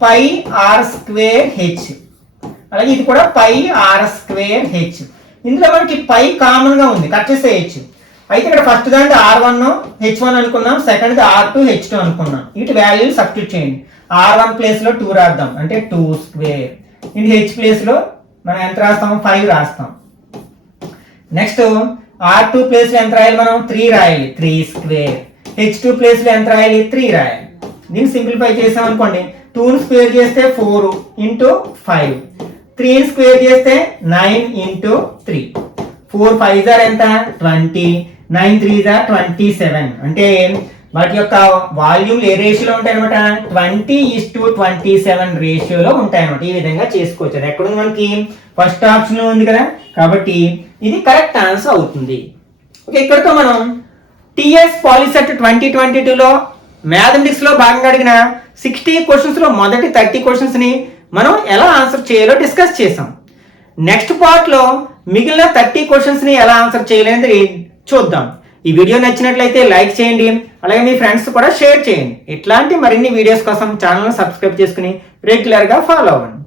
πr²h, అలాగే ఇది కూడా πr²h. ఇందులో మనకి పై కామన్ గా ఉంది, కట్ చేసేయచ్చు. అయితే ఇక్కడ ఫస్ట్ దాంట్లో R1 h1 అనుకున్నాం, సెకండ్ R2 h2 అనుకున్నాం. వీటి వాల్యూ సబ్స్టిట్యూట్ చేయండి. R1 ప్లేస్ లో 2 రాద్దాం అంటే 2² ఇంటి h ప్లేస్ లో మనం ఎంత రాస్తాం 5 రాస్తాం. నెక్స్ట్ R2 ప్లేస్ లో ఎంత రాయాలి మనం 3 రాయాలి 3². h2 ప్లేస్ లో ఎంత రాయాలి 3 రాయాలి. దీన్ని సింప్లిఫై చేసాం అనుకోండి 2 స్క్వేర్ చేస్తే 4 ఇంటూ 5, 3 స్క్వేర్ చేస్తే 9 ఇంటూ 3, 4 5s are ఎంత 20, 9 3s are 27. అంటే వాటి యొక్క వాల్యూమ్ ఏ రేషియోలో ఉంటాయి అనమాట 20:27 రేషియోలో ఉంటాయి అనమాట. ఈ విధంగా చేసుకోవచ్చు. అది ఎక్కడ ఉంది మనకి ఫస్ట్ ఆప్షన్ లో ఉంది కదా, కాబట్టి ఇది కరెక్ట్ ఆన్సర్ అవుతుంది. ఓకే ఇక్కడతో మనం టిఎస్ పాలిసెట్ 2022లో మ్యాథమెటిక్స్ లో భాగంగా అడిగిన 60 క్వశ్చన్స్ లో మొదటి 30 క్వశ్చన్స్ ని మనం ఎలా ఆన్సర్ చేయాలో డిస్కస్ చేసాం. నెక్స్ట్ పార్ట్ లో మిగిలిన 30 క్వశ్చన్స్ ని ఎలా ఆన్సర్ చేయాలనేది చూద్దాం. ఈ వీడియో నచ్చినట్లయితే లైక్ చేయండి, అలాగే మీ ఫ్రెండ్స్ కూడా షేర్ చేయండి. ఇట్లాంటి మరిన్ని వీడియోస్ కోసం ఛానల్ సబ్స్క్రైబ్ చేసుకుని రెగ్యులర్ గా ఫాలో అవ్వండి.